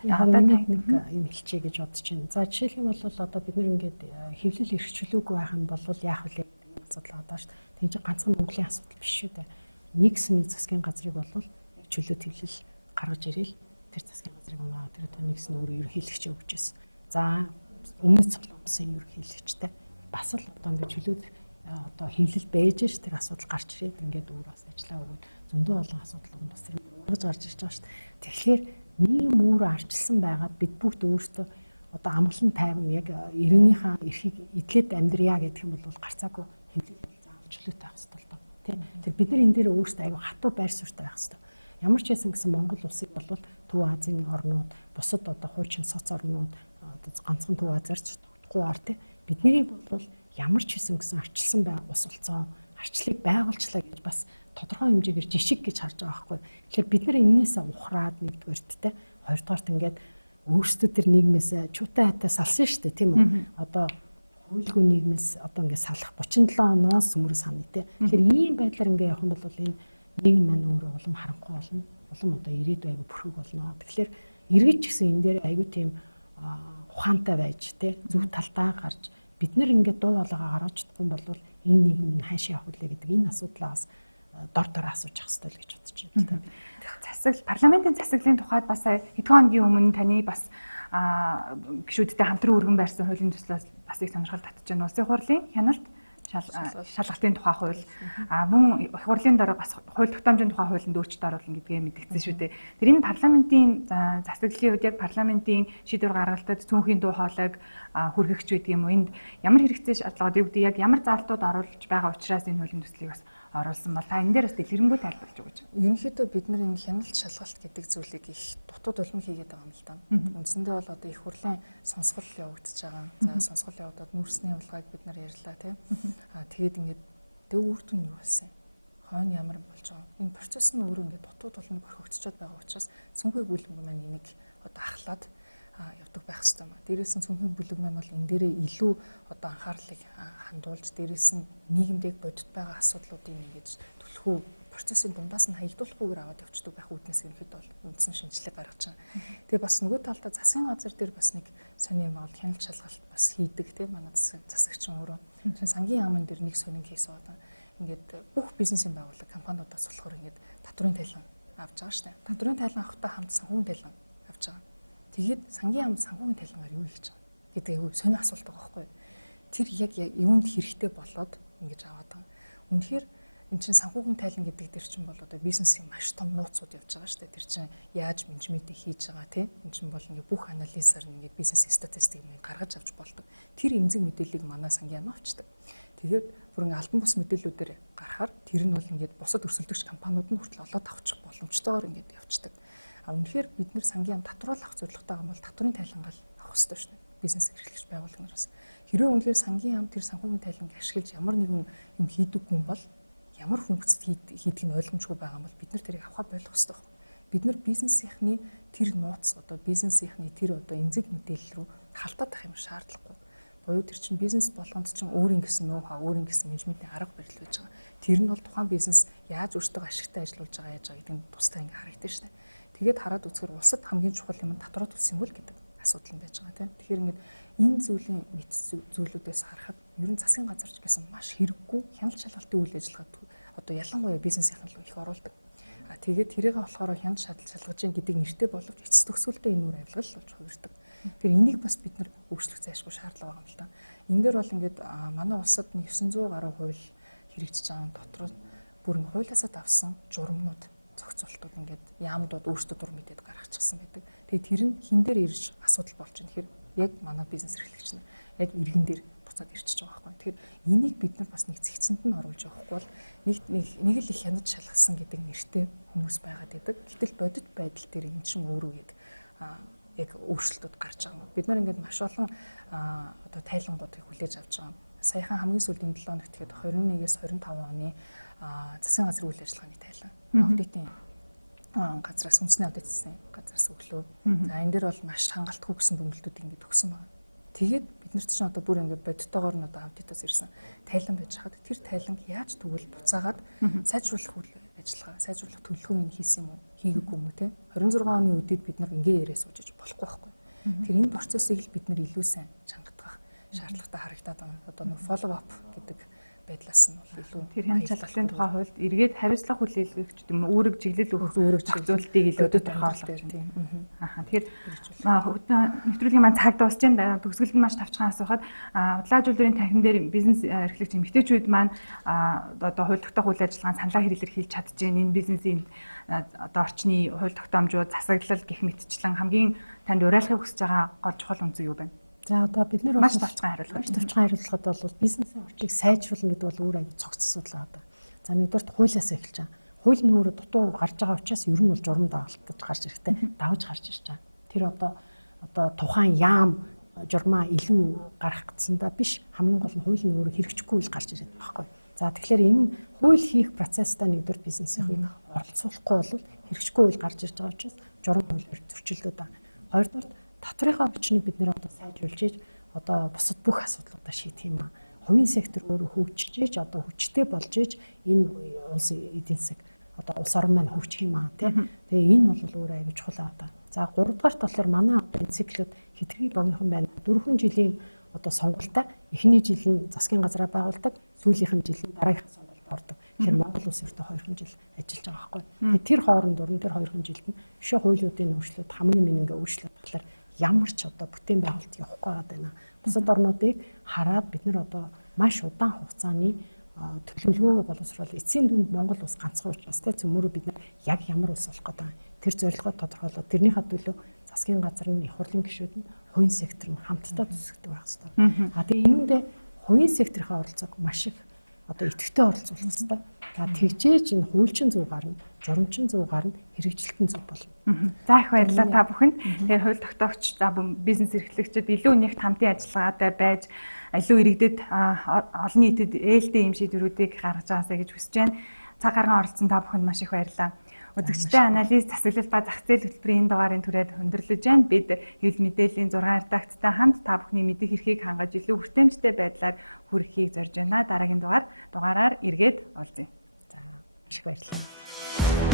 Яг нэг юм хэлчихье гэж бодож байна. За жишээлх юм бол одоо бид нар ингээд хэвлэл эрхчлүүлээгүй байх нь бол яах вэ гэдэг асуудал байгаа шүү дээ. Тэгж ганцхан Монголын асуудал биш шүү дээ. Нэг сүмийн засгийн газрыг бол яг чөлөө твлэл гаргаж ирээл тэр засгийн газрыг унаа тэр одоо нэгс нь өөрөө ерөнхийлөгч өгч байсан. За өмнөд Солонгосын ерөнхийлөгчтэй бас л одоо ингээд чөлөө одоо хэвлэл байж ш тэр асуудал гарч ирээд ингээд өөр бас ажиллаа өгөөд зөндөө олон асуудал нь бас тэр ургаж гарч ирж байгаа шүү дээ. Тэгэхээр нийгэм өөрөө арчилсан байгаад бид бүгд өөрсдөө одоо амгалан тайван яг иргэнийхээ эрхийг эдлээд амьдрья гэдэг юм бол гарцаагүй хэвлэл заавал чөлөөтэй байх хэрэгтэй л доо. Тэр бид нар энэ дээр өөрсдөө аягүй хатуу байр суурьтай байх хэрэгтэй. Ямар ч байсан гэсэн Монгол улсыг бол Төв Азийн орнууд, бусад одоо хуучин соц орнууд одоо ганцхан Төв Азиарч тогтохгүйгээр тий биднийг бол ямар ч хэсэн гэсэн арчилсан байгаа ус улцсан арчлыг байгуулчлаа гэж бас тодорхой хэмжээгээр жишг гэж харж байгаа байхгүй. Тэгэхээр бид нар энээсээ ухраад нэгдүгээрт те хоёрдугаарт ингээд өөрсдөө тэр нийгмээс чуутай хайтаа салсан шүү дээ тийм үү. Одоо хуйлгүй нийгмээс одоо ингээд салах 37 оноос өмнө санаа те. Тэгэхээр ийм байдлаар ингээд явах юм бол энэ нийгэм маань өөрөө улам харанхуй болно. Улам одоо ирээдүй аягүй бүрхэг болно. Тэгэхээр эргэж гисэн энэ дээр аягүй тийм ухаантай байж те зөв талдаа гарч бид нар ингээд дуу хоолойгоо гаргаж чадахгүй бол энэ нийгэм нь хаашаа явах вэ гэдэг энэ асуудлаас дор асууж ах хэрэгтэй л гэж бодож байна. Засаг парламентын засаглалын тухайд бас хэдхэн хоногийн өмнө таны бас гишүүдтэй хамтран өргөн байрсан хуулийн төслөөс бас их сонирхол татж байна. Улсын хурлын хяналт шалгалтын тухай хууль мөн их хурлын дараа бас хууль тогтоомжийн тухай хуулинд өөрчлөлт оруулна гэдгээ мэдгдсэн шүү дээ. Тэр энэ парламентын засаглалын үед яг парламентын шийдвэр гаргалтад цөөнхийн дуу хоолойг хүргэгч байдаг юм уу? Энд ямар хэрэгцээ шаардлагууд яг ямар заалтууд оруулж байгаа учраас энэ хуулийн төслийг бас оруулсан бол та энэ дээр бас дэлгэрэнгүй тайлбарлаж өгөөч. Ерөнхийдөө бид нар энэ хяналт шалгалт гэдэг зүйлийг их дутууд улам хийгээд байгаа юм л да. Үндсэндээ бол одоо их хурлын сонсгол явагдаж байгаа. За сонсгол явагдаад нүүрсний улгааг бид нар ярьлаа тийм. Тэгээд ингээд тэг үр дүн юу болсон юм? Хойно ямар болж байгаа? Энэ процесс нь өөрөө ингээд дутууд улмыг орхигдчиход байгаа учраас цүнхэг бүлэг маань энийг одоо ахлаад явдаг байх хэрэгтэй юм. Дээрээс нь цүнхэг бүлэг маань бол энэ дээрээ илүү одоо анхаарлыг хандуулж дээрээс нь нийгэмдээ бодит байгаа асуудлуудыг ингэж түлхүү процессын дундаас нь хаягдуулахгүйгээр аваад явцдаг байх үүднээс ерөнхийдөө бол үндсэн шинжилгээ гаргаж байгаа. Тэгээ бас нөгөө талдаа засгийн газар дээр бас нэг сони юм бол хяналт шалгалт бас хийдэг тийм манай засагч өөрөө. Чин сангийн яамн дээр нэг сонин кейс байна. Ингээд бүх бизнесийн байгууллага компаниудаас болохоор ингээд татврын тайлан авч байгаа шүү дээ. Татврын тайлан авахтаа хамт санхүүгийн тайлан авч байгаа. Тэгээд сангийн яамд санхүүгийн тайлангаар юу хийж байгаа гэдэг айгүй сони асуулт байгаа байхгүй. Тэр яг юунд хэрэгтэй болоод ингэж аваад байгаа. Үнэхээр эн чинь санхүүгийн тайлан гэдэг дэр чинь бол одоо бизнесийн маш том нууцуд явж байгаа шүү дээ. Тэр чинь яаж менежментийг хийж байгаа тий. Эн чинь бол ингээ бүх анализаар ингээ бизнес статистик юм гаргаж авч болдог. Тэр эмзэг мэдээллийг манай сангийн яам авчдаг. Тэгээд бүр ингээ альбан бус мэдээллүүдээр гарахаар тэр нь бол ингээ бусад өрсөлдөгч компаниуд нь хүртэл олоод авчих боломжтойгоор ингээ явцдаг. Үнэхээр бид нар сангийн яам татварлах зорилготой байгаа бол татврын тайлангаал авах хэрэгтэй шүү дээ. Бизнес эрхлэгч байгууллагараас. Хэрвээ үнэхээр сангийн яам тэр санхүүгийн тайланг ашиглаж ямар нэгэн юм хийдэг хүн бол ямар функцид хийдэг нь ойлгомжгүй байгаа юм бол бид нар тэрийг авах болох хэрэгтэй байна. Бид нар бизнесийнхний тэр нууц одоо бизнесийнхний тэр одоо эмзэг мэдээлэл рүү халтаад ах юм шаардлагагүй. Буюу тэр чинь бизнес болгонд чинь өөрийн гэсэн ноу хаа, өөрийн гэсэн менежментийн арга барил байж байгаа. Тэр нь бол тухайн бизнес яаж өөртөө ашигтай ажиллаж байгаа яаж байгаа гэдэг нь тусдаа ингээ харагдаж штэ. Тэгээд хараад үзэхээр улсад хамгийн чухал юм татвар төлсөн юм бол гэдэг асуудал нь байж байгаа тийм. Тэгэхээр ингээд энэ зүйлийн мэт зүйлүүдээс харахад ер нь засгийн газарч гэсэн маш хэрэггүй хяналт шалгалтын үйл ажиллагааг одоо ялангуяа бизнесийнхэн л их оруулдаг. Тэгээд тэрийг болохоор хянд шалгаж гин гэдэг нэртэй боловч эцэс төгсгөлдөө энэ үр авилгал болж хувирдаг. Тэр энийг бас бид нар өөрчлөх зайлшгүй шаардлага байгаа юм л та. Энэ дээр бол ингээд манай улсад 900 гаруй хууль хэрэгжиж байгаа дотор бүр ингээд хуулиасаа давсан журмнууд зохицуултууд ингээд яамдууд өөрсдөө дур мэдээд гаргачихсан байдаг. Тэгээд тэр нь хин дээр ирж асуудал болж байна. Тэгэхээр яг манай бизнес эрхлэгч нар яг иргэн дээр буцаад ирчихэж байгаа байхгүй. Тэгэхээр энийг бид нар бас нэг цэгцэнд нь оруулж явахгүй бол нэг л их хянаж шалгасан гэдэг нэртэй хүмүүс байгаад байдаг. Гэтэл бодит байдал дээр энэ чинь өөрөө яг өөрчлөлтүүд гарч байгаа юм. Бид нар ингээд маш олон одоо тайлангуудыг хүлээж авч байгаа. Саяхан хамгийн сүүлийн 7 хоногт тэгэхэд 21-ээс 25 оны засгийн газрын үйл ажиллагааны тайлан. Аудитын газраас үндэсний аудит хийсэн газраас өглөө. За энэ дээр бол маш хангалтгүй гэсэн дүгнэлтүүд ингээд өгсөн байна. Тэгээд бид нарт чинь одоо бүр ингээд бодитоогоор нь одоо аудитоос ирсэн тайлан байж хаад тэр тайланг яаж тэгвэл буцаагаад сайжруулах үйл ажиллагаа, сайжруулах төлөвлөгөө хийсэн юм уу, хийгээгүй юм уу те. 26 оны үдээд бид нар ингээ яриа суужиж болохгүй байхгүй. Тэгэхээр энэ процессыг л бид нар илүү сайн чангатгах шаардлагатай харагдаад байна. Одоо нэг follow up гэдэг байдлаас нь бол илүү тэр хяналт шалгалтын тухай хуульд эргээд хариуцлага хүлээлгэх гэдэг юм үүрэг чиглэл өгөх үүрэг чиглэлтийг илүү тодорхойлох тийм. Тэгэхээр нэвтрүүлгийн маань цаг дуусч байна. Төгсгөлд нь маш тавчхан асуухад худлаа үйлдвэрийн танхим дээр бизнес эрхлэгч эмэгтэйчүүд маань одоо хууль тогтоох үйл ажиллагаанд саналаа хэлэлцэж хийж чадчихээн. Энэ бизнесийн одоо орчны хууль тогтоомжууд, засаглал гэх мэтчлэн хамгийн танд уриалахыг хүсэж байгаа гол чухал үнцэг юу байна? За одоо бид нар маш тавчхан хариулахад бол бизнесийн орчийг сайжруулна гэдэг бол өөр аягүй цогц асуудал байгаа. За нэгдүгээрт хуулиас эхэлж байгаа. Хууль нь өөрөө дутуу гарч байгаа учраас ер нь бол журам дагалт гэж гарч ирэхтэй давж гарч ирж байгаа. Тэр одоо тухайн яам журмаа илүү гарах гэсэндээ биш, хамгийн гол нь хууль нь өөрөө хэрэгжихгүй үйл гарч ирээд байгаа байхгүй. За тэгэхээр энэ хууль хийх процесстай нэгдүгээр бизнесийн оролцуулахгүй бол хэрэгжихгүй үйл гарч ирж байгаа учраас журам хуулиар зөрчилдөд байгаа. Хоёрдугаар татврынхаа өвчнийг бид нэр одоо сайжруулж ийж одоо бусад бүх асуудлуудаа шийдэх юм аа. Хувийн сектор өөрөө хөгжиж ийж одоо хүчтэй болж ийж энэ улсын эдийн засаг одоо улс орн маань хөгжих юм аа тий. Тэгээ энэ бол өөрөө аягүй чухал аа. За 3 дугаарт болохоор манай одоо энэ циклүүд хэтэрхий богинохон байна. 4 жилийн одоо сонгуультай эхний жил нь засгийн газраа байгуулдаг, сүүлийнх нь жил нь дараагийнхаа сонгуульд ордог. Тэгэхээр Монгол улс ердөө 2 жил ажиллаж байгаа байхгүй. Тэгээ тэр хооронд тэр 2 жилд нь бишээ хуулиудын өөрчлөлт хамгийн минь өөрчлөлт болохоор ямар ч одоо бүтээн байгуулалт явахгүй байна. Бусад орнуудыг хараад бид нар одоо маш удаан хугацааны төлөвлөгөөгөө боловсруулах эцсийн дүнд Монгол улс ганцхан учраас цөмөрөө бид нар яг ямар улс болох гэдэг тэр зорилгоо тодорхойлоод тэрнийхээ төлөө засгийн газар нь, их хурлын гишүүд нь, хувийн сектор нь хамтдаа зүсгдэг байх хэрэгтэй. Тэгээ энүүндээ хувийн секторын оролцоог маш их одоо идэвхтэй оролцуулах хэрэгтэй. За тэгжээж энэ хуульчин зөв гарна, журамчин зөв гарна, хэрэгжилтэн зөв болно. За их баярлалаа та бүхэнд. Тэгэхээр хууль тогтоогч бизнес эрхлэгчид илүү нэгт хамтын ажиллагаатай байж илүү иргэдэд олон нийтэд ээлтэй юм шийдвэрүүдийг гаргаж байгаасаа гэж хүсэж байна. Цаг гарган оролцсон та бүхэнд маш их баярлалаа. Үзэгчтэй анализ, засаглал ба зах зээл хөтөлбөрийн энэ дугаарын түрээд өндөрлөж байна. Бид хэвлэл мэдээллийн 6 редакцтай хамт та бүхний мэдих эрхийг хангаж илүү хүртээмжтэй байдлаар хүрэхийг зорж байна. Дараагийн дугаараар эргээд уулзъя. За маш их баярлалаа.